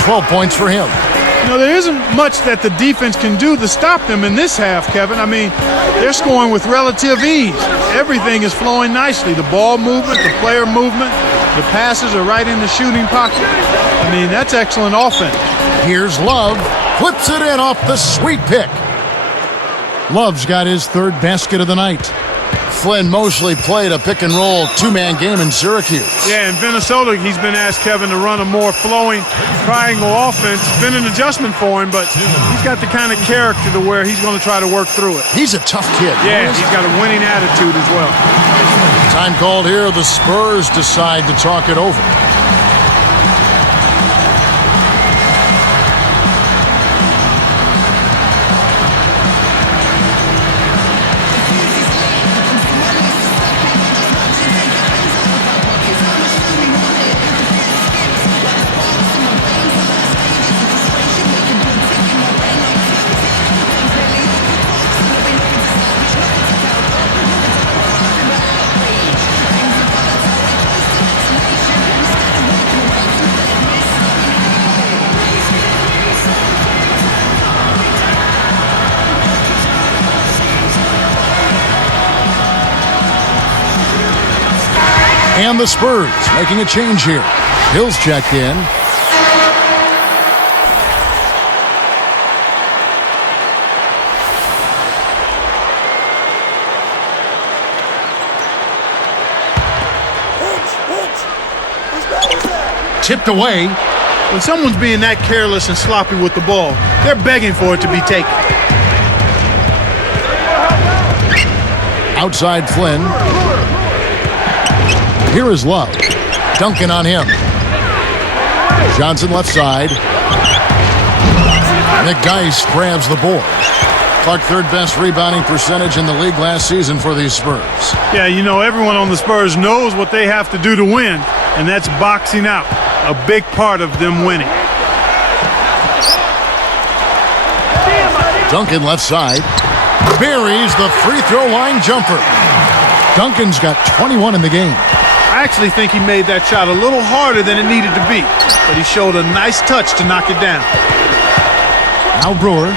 12 points for him. You know, there isn't much that the defense can do to stop them in this half, Kevin. I mean, they're scoring with relative ease. Everything is flowing nicely. The ball movement, the player movement, the passes are right in the shooting pocket. I mean, that's excellent offense. Here's Love. Flips it in off the sweet pick. Love's got his 3rd basket of the night. Flynn mostly played a pick-and-roll 2-man game in Syracuse. Yeah, in Minnesota, he's been asked, Kevin, to run a more flowing triangle offense. It's been an adjustment for him, but he's got the kind of character to where he's going to try to work through it. He's a tough kid. Yeah, he's got a winning attitude as well. Time called here. The Spurs decide to talk it over. And the Spurs making a change here. Hill's checked in. Tipped away. When someone's being that careless and sloppy with the ball, they're begging for it to be taken. Outside Flynn. Here is Love. Duncan on him. Johnson left side. McGice grabs the board. Clark, third best rebounding percentage in the league last season for these Spurs. Yeah, you know, everyone on the Spurs knows what they have to do to win, and that's boxing out. A big part of them winning. Duncan left side. Buries the free throw line jumper. Duncan's got 21 in the game. I actually think he made that shot a little harder than it needed to be, but he showed a nice touch to knock it down. Now Brewer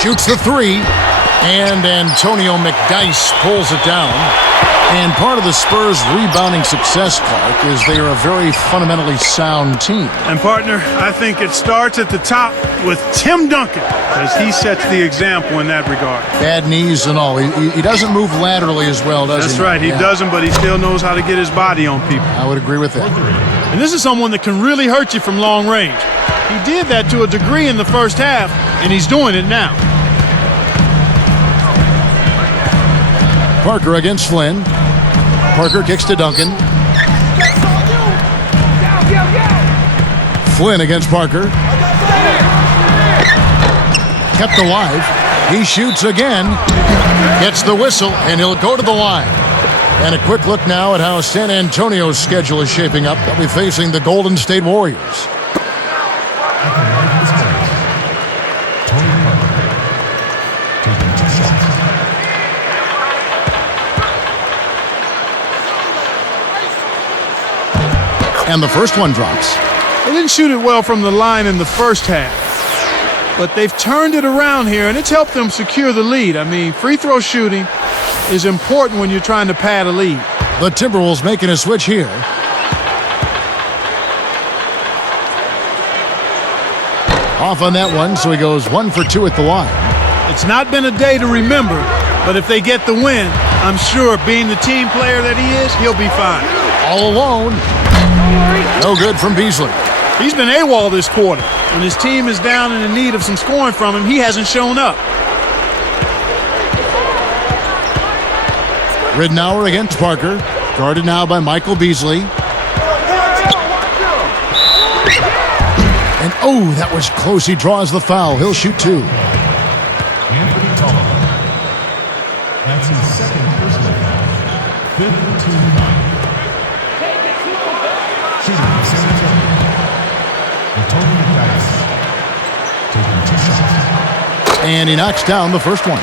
shoots the three, and Antonio McGice pulls it down. And part of the Spurs' rebounding success, Clark, is they are a very fundamentally sound team. And partner, I think it starts at the top with Tim Duncan, as he sets the example in that regard. Bad knees and all. He doesn't move laterally as well, does he? That's right, he doesn't, but he still knows how to get his body on people. I would agree with that. And this is someone that can really hurt you from long range. He did that to a degree in the first half, and he's doing it now. Parker against Flynn. Parker kicks to Duncan. Flynn against Parker. Kept alive. He shoots again. Gets the whistle, and he'll go to the line. And a quick look now at how San Antonio's schedule is shaping up. They'll be facing the Golden State Warriors. And the first one drops. They didn't shoot it well from the line in the first half, but they've turned it around here, and it's helped them secure the lead. I mean, free throw shooting is important when you're trying to pad a lead. The Timberwolves making a switch here. Off on that one, so he goes 1 for 2 at the line. It's not been a day to remember, but if they get the win, I'm sure being the team player that he is, he'll be fine. All alone. No good from Beasley. He's been AWOL this quarter. When his team is down and in need of some scoring from him, he hasn't shown up. Ridnour against Parker. Guarded now by Michael Beasley. And oh, that was close. He draws the foul. He'll shoot 2. That's his second personal foul. 5th team. Shooting for San Antonio. Antonio McGice taking 2 shots. And he knocks down the first one.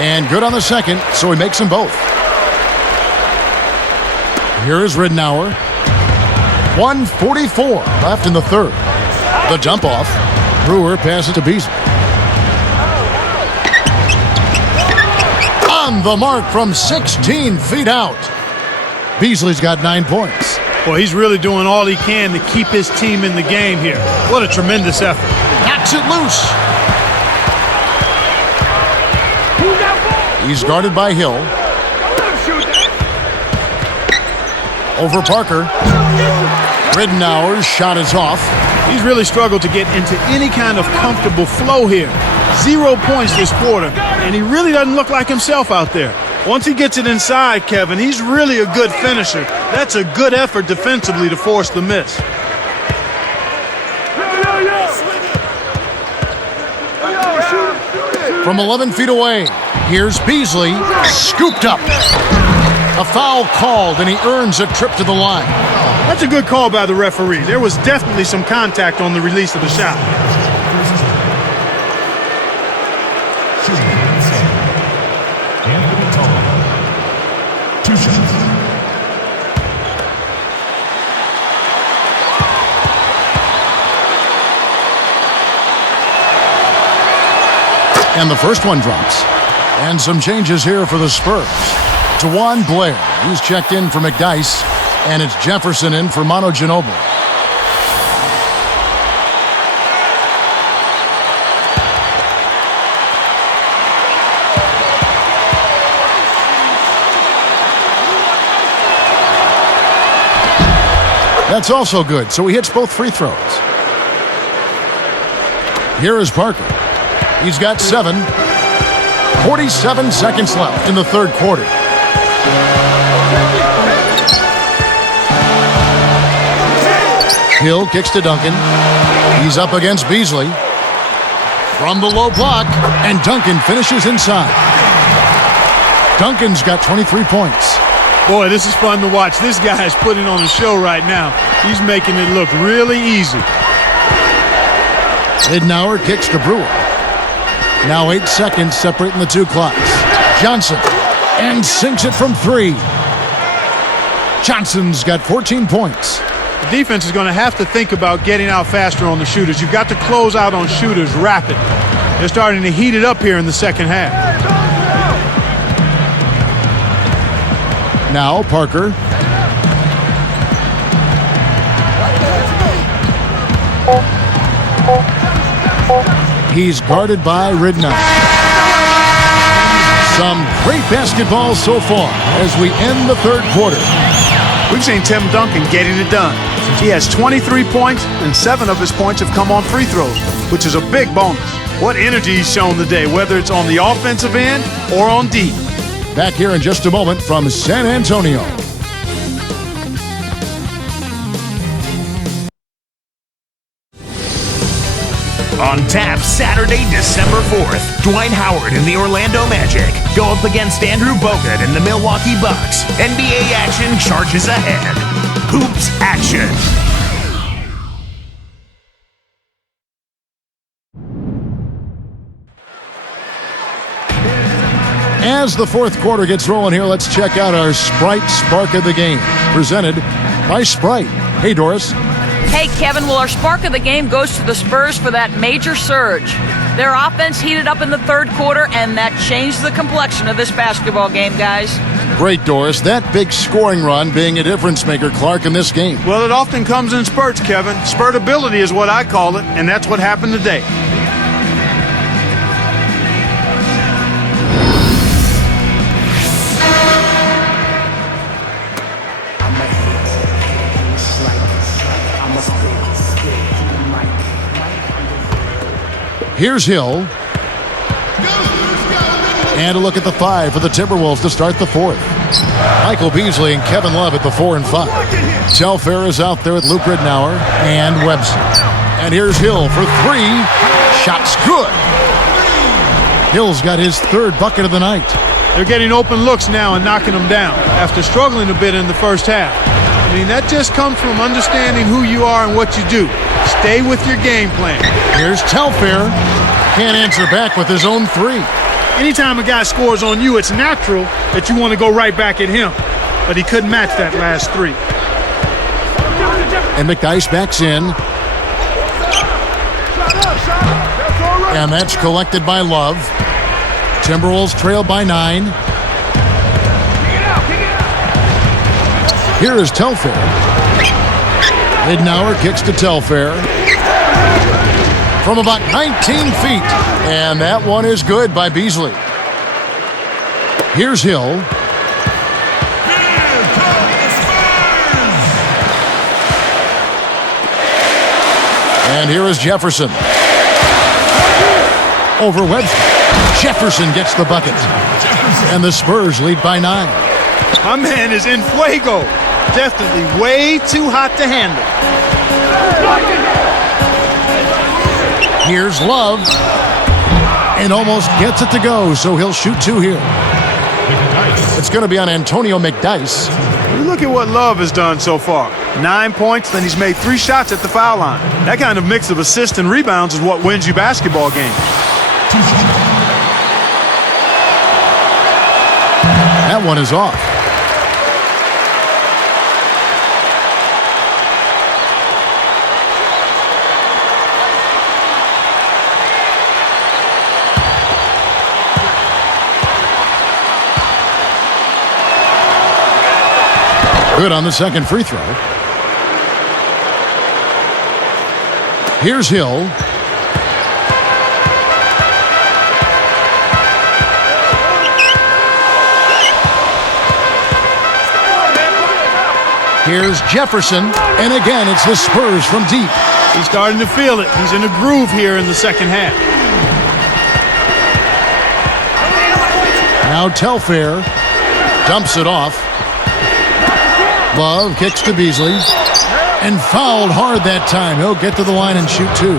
And good on the second, so he makes them both. Here is Ridnour. 1:44 left in the third. The dump off. Brewer passes to Beasley. On the mark from 16 feet out. Beasley's got 9 points. Well, he's really doing all he can to keep his team in the game here. What a tremendous effort. Knocks it loose. He's guarded by Hill. Over Parker. Ridnour's shot is off. He's really struggled to get into any kind of comfortable flow here. 0 points this quarter, and he really doesn't look like himself out there. Once he gets it inside, Kevin, he's really a good finisher. That's a good effort defensively to force the miss. From 11 feet away, here's Beasley, scooped up. A foul called, and he earns a trip to the line. That's a good call by the referee. There was definitely some contact on the release of the shot. Shooting inside. Anthony Tolman. 2 shots. And the first one drops. And some changes here for the Spurs. Dewan Blair, he's checked in for McDyess, and it's Jefferson in for Manu Ginobili. That's also good, so he hits both free throws. Here is Parker. He's got 7. 47 seconds left in the third quarter. Hill kicks to Duncan. He's up against Beasley. From the low block, and Duncan finishes inside. Duncan's got 23 points. Boy, this is fun to watch. This guy is putting on a show right now. He's making it look really easy. Midnauer kicks to Brewer. Now 8 seconds separating the two clocks. Johnson, and sinks it from 3. Johnson's got 14 points. The defense is going to have to think about getting out faster on the shooters. You've got to close out on shooters rapid. They're starting to heat it up here in the second half. Now Parker. He's guarded by Ridnow. Some great basketball so far as we end the third quarter. We've seen Tim Duncan getting it done. He has 23 points, and 7 of his points have come on free throws, which is a big bonus. What energy he's shown today, whether it's on the offensive end or on D. Back here in just a moment from San Antonio. On tap Saturday, December 4th, Dwight Howard and the Orlando Magic go up against Andrew Bogut and the Milwaukee Bucks. NBA action charges ahead. Hoops action. As the fourth quarter gets rolling here, let's check out our Sprite Spark of the Game, presented by Sprite. Hey, Doris. Hey, Kevin, well, our spark of the game goes to the Spurs for that major surge. Their offense heated up in the third quarter, and that changed the complexion of this basketball game, guys. Great, Doris. That big scoring run being a difference maker, Clark, in this game. Well, it often comes in spurts, Kevin. Spurtability is what I call it, and that's what happened today. Here's Hill. And a look at the 5 for the Timberwolves to start the fourth. Michael Beasley and Kevin Love at the 4 and 5. Telfair is out there with Luke Ridnour and Webster. And here's Hill for 3. Shot's good. Hill's got his third bucket of the night. They're getting open looks now and knocking them down after struggling a bit in the first half. I mean, that just comes from understanding who you are and what you do. Stay with your game plan. Here's Telfair. Can't answer back with his own 3. Anytime a guy scores on you, it's natural that you want to go right back at him. But he couldn't match that last 3. And McDyess backs in. And that's collected by Love. Timberwolves trail by 9. Here is Telfair. Ridnour kicks to Telfair. From about 19 feet. And that one is good by Beasley. Here's Hill. And here is Jefferson. Over Webster. Jefferson gets the bucket. And the Spurs lead by 9. My man is in fuego. Definitely way too hot to handle. Here's Love. And almost gets it to go, so he'll shoot 2 here. It's going to be on Antonio McDyess. You look at what Love has done so far. 9 points, then he's made 3 shots at the foul line. That kind of mix of assists and rebounds is what wins you basketball games. That one is off. Good on the second free throw. Here's Hill. Here's Jefferson, and again it's the Spurs from deep. He's starting to feel it. He's in a groove here in the second half. Now Telfair dumps it off. Love kicks to Beasley, and fouled hard that time. He'll get to the line and shoot two.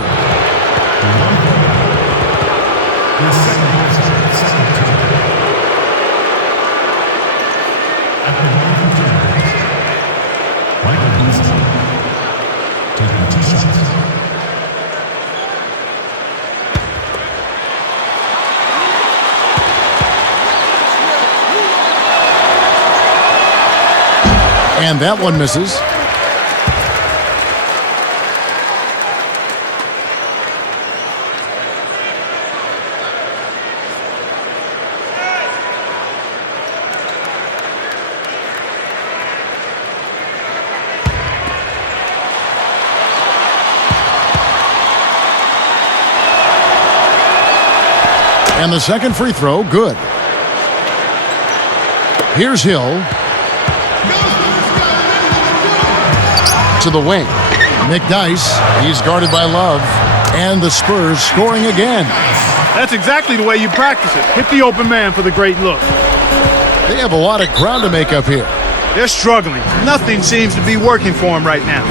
And that one misses. And the second free throw, good. Here's Hill. To the wing. McDice, he's guarded by Love. And the Spurs scoring again. That's exactly the way you practice it. Hit the open man for the great look. They have a lot of ground to make up here. They're struggling. Nothing seems to be working for them right now.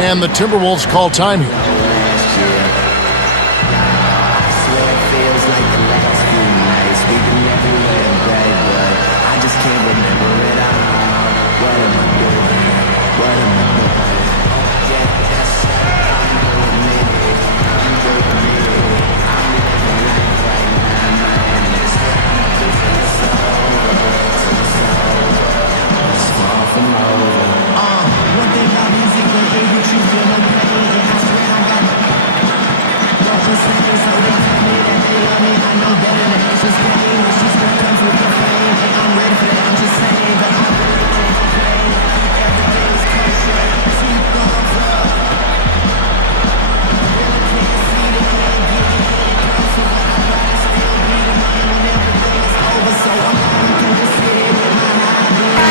And the Timberwolves call time here.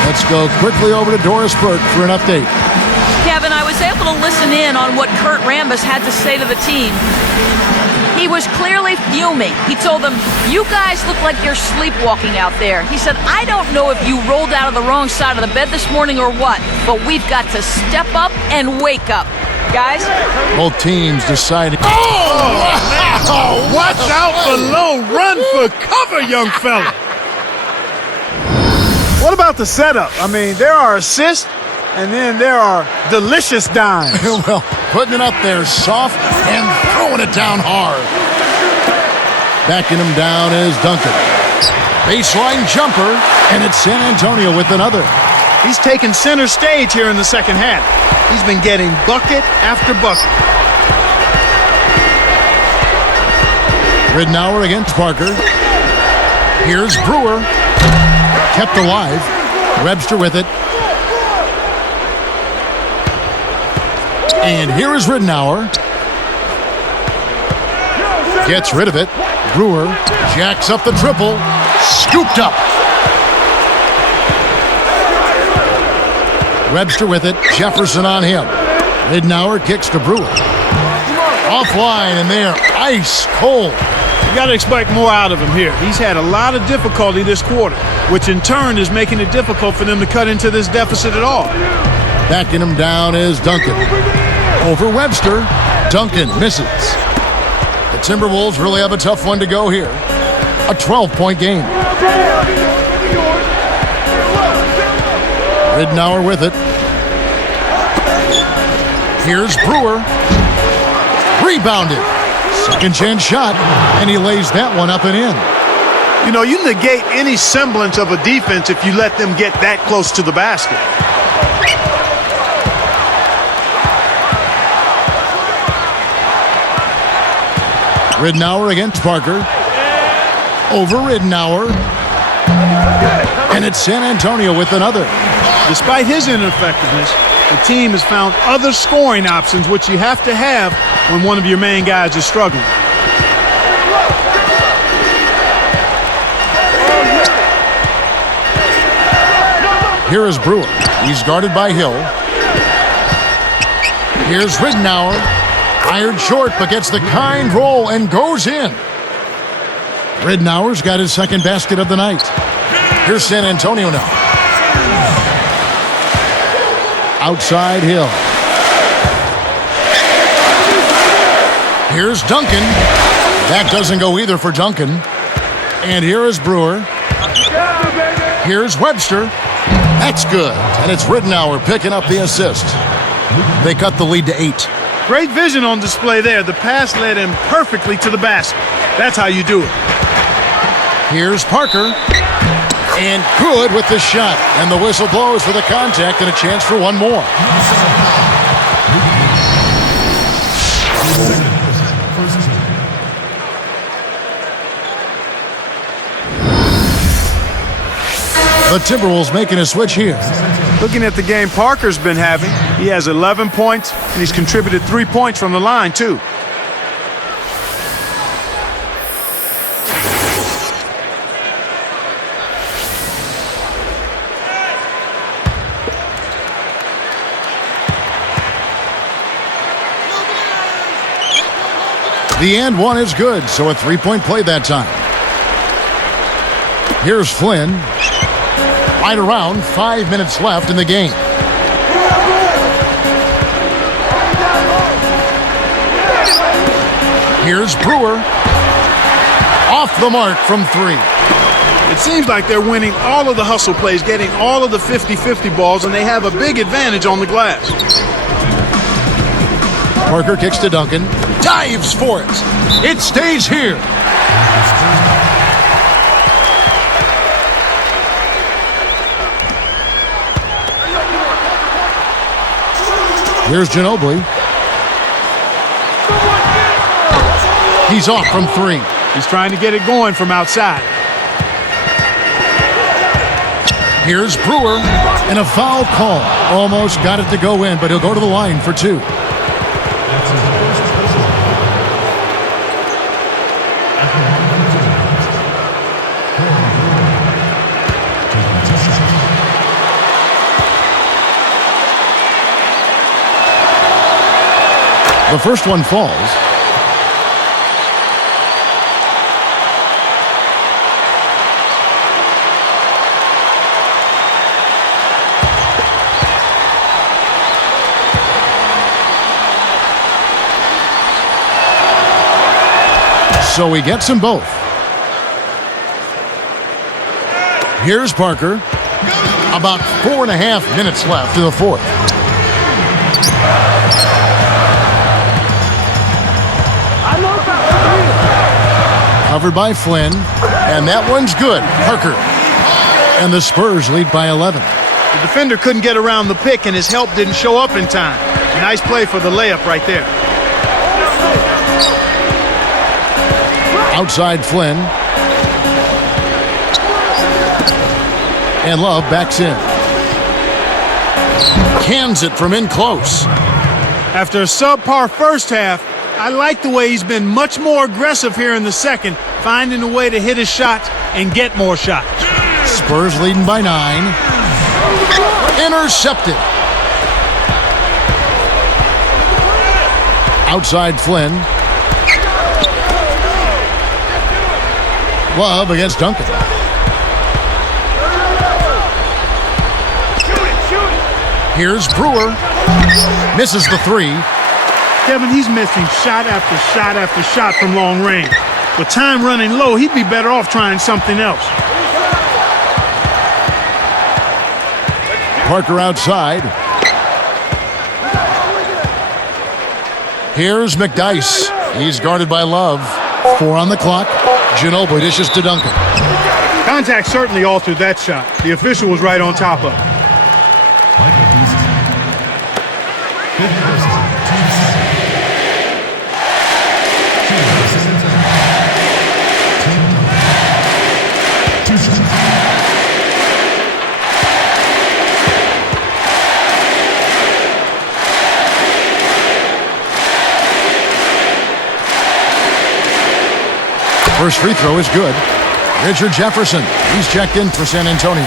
Let's go quickly over to Doris Burke for an update. Kevin, I was able to listen in on what Kurt Rambis had to say to the team. He was clearly fuming. He told them, "You guys look like you're sleepwalking out there." He said, "I don't know if you rolled out of the wrong side of the bed this morning or what, but we've got to step up and wake up." Guys? Both teams deciding. Oh, watch out below. Run for cover, young fella. What about the setup? I mean, there are assists, and then there are delicious dimes. Well, putting it up there soft and throwing it down hard. Backing him down is Duncan. Baseline jumper, and it's San Antonio with another. He's taken center stage here in the second half. He's been getting bucket after bucket. Ridnour against Parker. Here's Brewer. Kept alive. Webster with it. And here is Ridnour. Gets rid of it. Brewer jacks up the triple. Scooped up. Webster with it. Jefferson on him. Ridnour kicks to Brewer. Offline, and they're ice cold. You got to expect more out of him here. He's had a lot of difficulty this quarter, which in turn is making it difficult for them to cut into this deficit at all. Backing him down is Duncan. Over Webster. Duncan misses. The Timberwolves really have a tough one to go here. A 12-point game. Ridnour with it. Here's Brewer. Rebounded. Second chance shot, and he lays that one up and in. You know, you negate any semblance of a defense if you let them get that close to the basket. Ridnour against Parker. Over Ridnour. And it's San Antonio with another. Despite his ineffectiveness, the team has found other scoring options, which you have to have when one of your main guys is struggling. Here is Brewer. He's guarded by Hill. Here's Ridenour. Fired short, but gets the kind roll and goes in. Ridenour's got his second basket of the night. Here's San Antonio now. Outside Hill. Here's Duncan. That doesn't go either for Duncan. And here is Brewer. Here's Webster. That's good. And it's Ridenour picking up the assist. They cut the lead to 8. Great vision on display there. The pass led him perfectly to the basket. That's how you do it. Here's Parker. And good with the shot. And the whistle blows for the contact and a chance for one more. The Timberwolves making a switch here. Looking at the game Parker's been having, he has 11 points, and he's contributed 3 points from the line, too. The and one is good, so a three-point play that time. Here's Flynn. Right around 5 minutes left in the game. Here's Brewer. Off the mark from 3. It seems like they're winning all of the hustle plays, getting all of the 50-50 balls, and they have a big advantage on the glass. Parker kicks to Duncan. Dives for it. It stays here. Here's Ginobili. He's off from 3. He's trying to get it going from outside. Here's Brewer. And a foul call. Almost got it to go in, but he'll go to the line for 2. The first one falls. So he gets them both. Here's Parker. About 4.5 minutes left in the fourth. Covered by Flynn, and that one's good. Parker. And the Spurs lead by 11. The defender couldn't get around the pick, and his help didn't show up in time. Nice play for the layup right there. Outside Flynn. And Love backs in. Cans it from in close. After a subpar first half, I like the way he's been much more aggressive here in the second, finding a way to hit his shots and get more shots. Spurs leading by 9. Intercepted. Outside Flynn. Love against Duncan. Here's Brewer. Misses the 3. Kevin, he's missing shot after shot after shot from long range. With time running low, he'd be better off trying something else. Parker outside. Here's McDyess. He's guarded by Love. 4 on the clock. Ginobili dishes to Duncan. Contact certainly altered that shot. The official was right on top of it. First free throw is good. Richard Jefferson, he's checked in for San Antonio.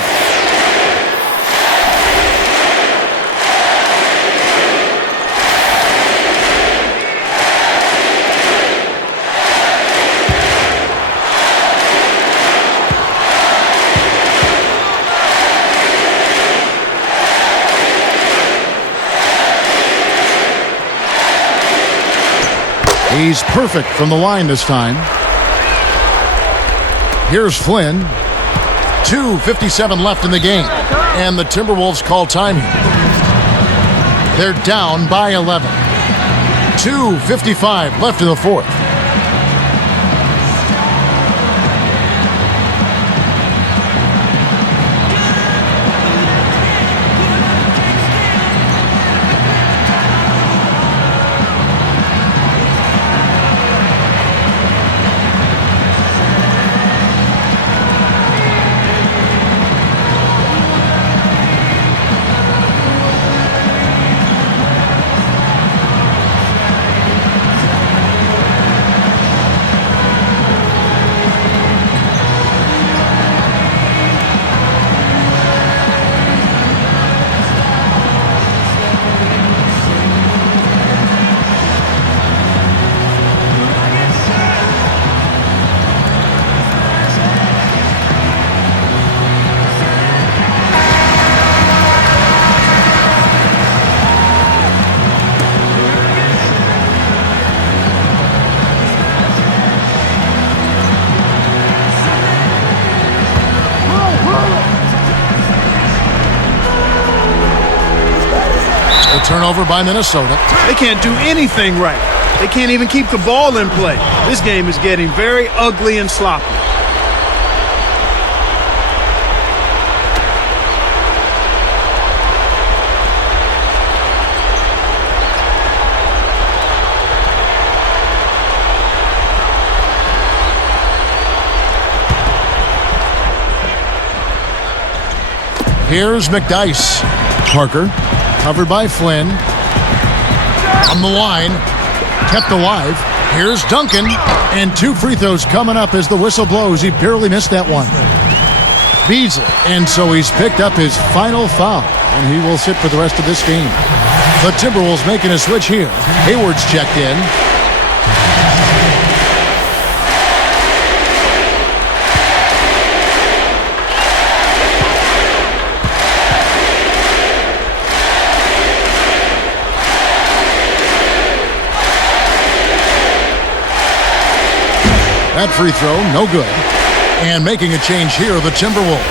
He's perfect from the line this time. Here's Flynn. 2:57 left in the game. And the Timberwolves call time here. They're down by 11. 2:55 left in the fourth. Turnover by Minnesota. They can't do anything right. They can't even keep the ball in play. This game is getting very ugly and sloppy. Here's McDyess. Parker. Covered by Flynn. On the line. Kept alive. Here's Duncan. And 2 free throws coming up as the whistle blows. He barely missed that one. Beasley. And so he's picked up his final foul. And he will sit for the rest of this game. The Timberwolves making a switch here. Hayward's checked in. That free throw, no good. And making a change here, the Timberwolves.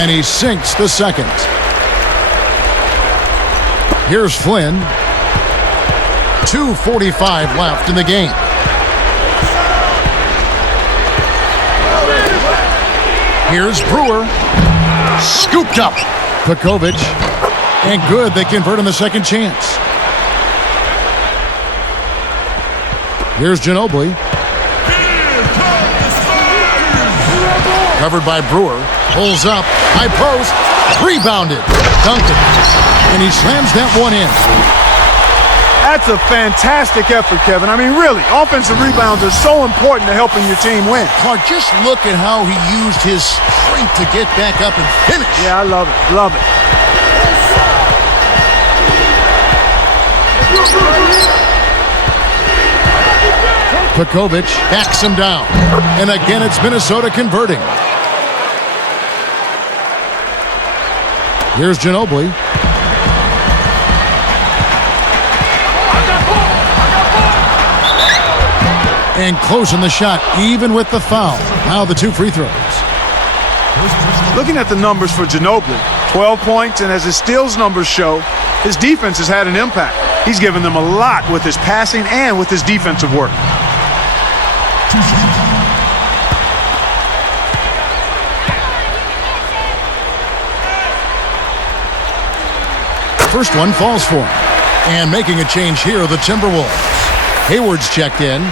And he sinks the second. Here's Flynn. 2:45 left in the game. Here's Brewer. Scooped up. Pekovic. And good, they convert on the second chance. Here's Ginobili. Covered by Brewer. Pulls up. High post. Rebounded. Duncan. And he slams that one in. That's a fantastic effort, Kevin. I mean, really, offensive rebounds are so important to helping your team win. Clark, just look at how he used his strength to get back up and finish. Yeah, I love it. Love it. Pekovic backs him down. And again, it's Minnesota converting. Here's Ginobili. And closing the shot, even with the foul. Now the 2 free throws. Looking at the numbers for Ginobili, 12 points, and as his steals numbers show, his defense has had an impact. He's given them a lot with his passing and with his defensive work. First one falls for him. And making a change here, the Timberwolves. Hayward's checked in.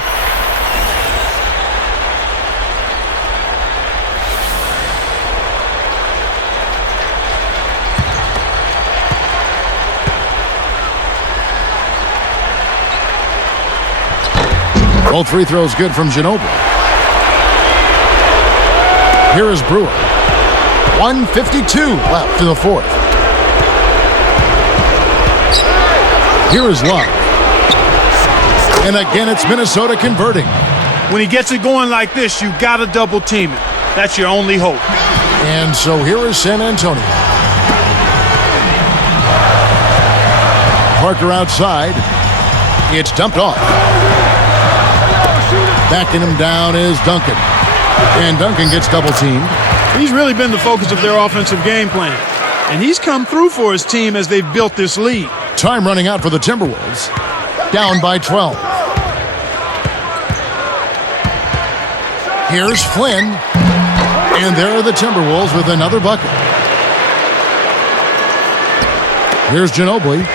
Both free throws good from Ginobili. Here is Brewer. 1:52 left to the fourth. Here is Love. And again, it's Minnesota converting. When he gets it going like this, you got to double team it. That's your only hope. And so here is San Antonio. Parker outside. It's dumped off. Backing him down is Duncan. And Duncan gets double teamed. He's really been the focus of their offensive game plan. And he's come through for his team as they've built this lead. Time running out for the Timberwolves. Down by 12. Here's Flynn. And there are the Timberwolves with another bucket. Here's Ginobili.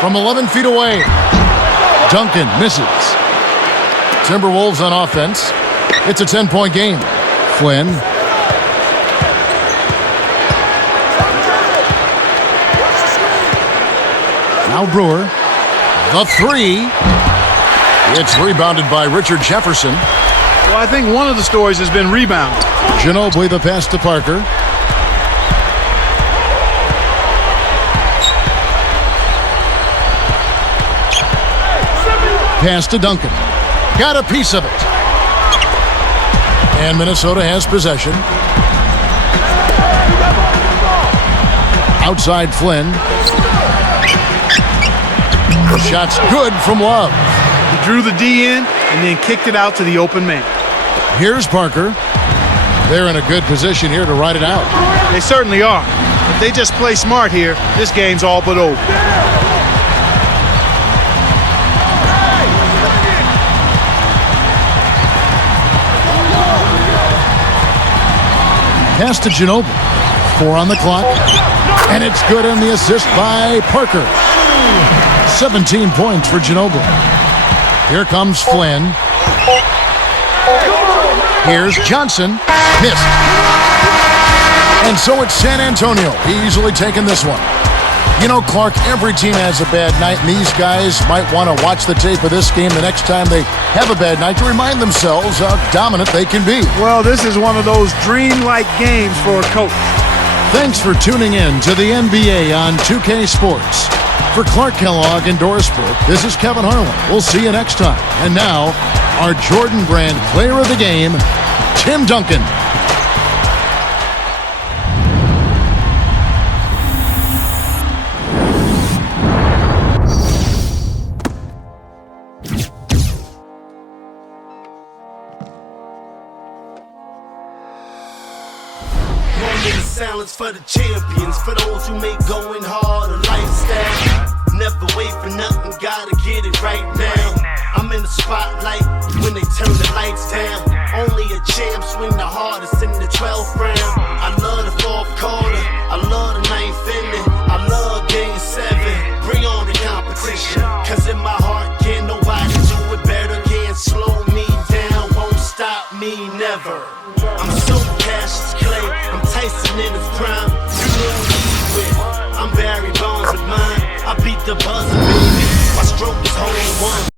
From 11 feet away. Duncan misses. Timberwolves on offense. It's a 10-point game. Flynn. Now Brewer. The three. It's rebounded by Richard Jefferson. Well, I think one of the stories has been rebounding. Ginobili the pass to Parker. Pass to Duncan. Got a piece of it. And Minnesota has possession. Outside Flynn. Shot's good from Love. He drew the D in and then kicked it out to the open man. Here's Parker. They're in a good position here to ride it out. They certainly are. If they just play smart here, this game's all but over. Pass to Ginobili. 4 on the clock. And it's good on the assist by Parker. 17 points for Ginobili. Here comes Flynn. Here's Johnson. Missed. And so it's San Antonio easily taking this one. You know, Clark, every team has a bad night, and these guys might want to watch the tape of this game the next time they have a bad night to remind themselves how dominant they can be. Well, this is one of those dreamlike games for a coach. Thanks for tuning in to the NBA on 2K Sports. For Clark Kellogg and Doris Burke, this is Kevin Harlan. We'll see you next time. And now, our Jordan Brand player of the game, Tim Duncan. Silence for the champions, for those who make going hard a lifestyle. Never wait for nothing, gotta get it right now. I'm in the spotlight when they turn the lights down. Only a champ swing the hardest in the 12th round. I love the fourth quarter, I love the ninth inning, I love game 7. Bring on the competition, cause in my heart can't nobody do it better. Can't slow me down, won't stop me never. I'm so Cassius Clay, I'm Tyson in his prime. You know who he's with. I'm Barry Bonds with mine. I beat the buzzer, baby. My stroke is hole in one.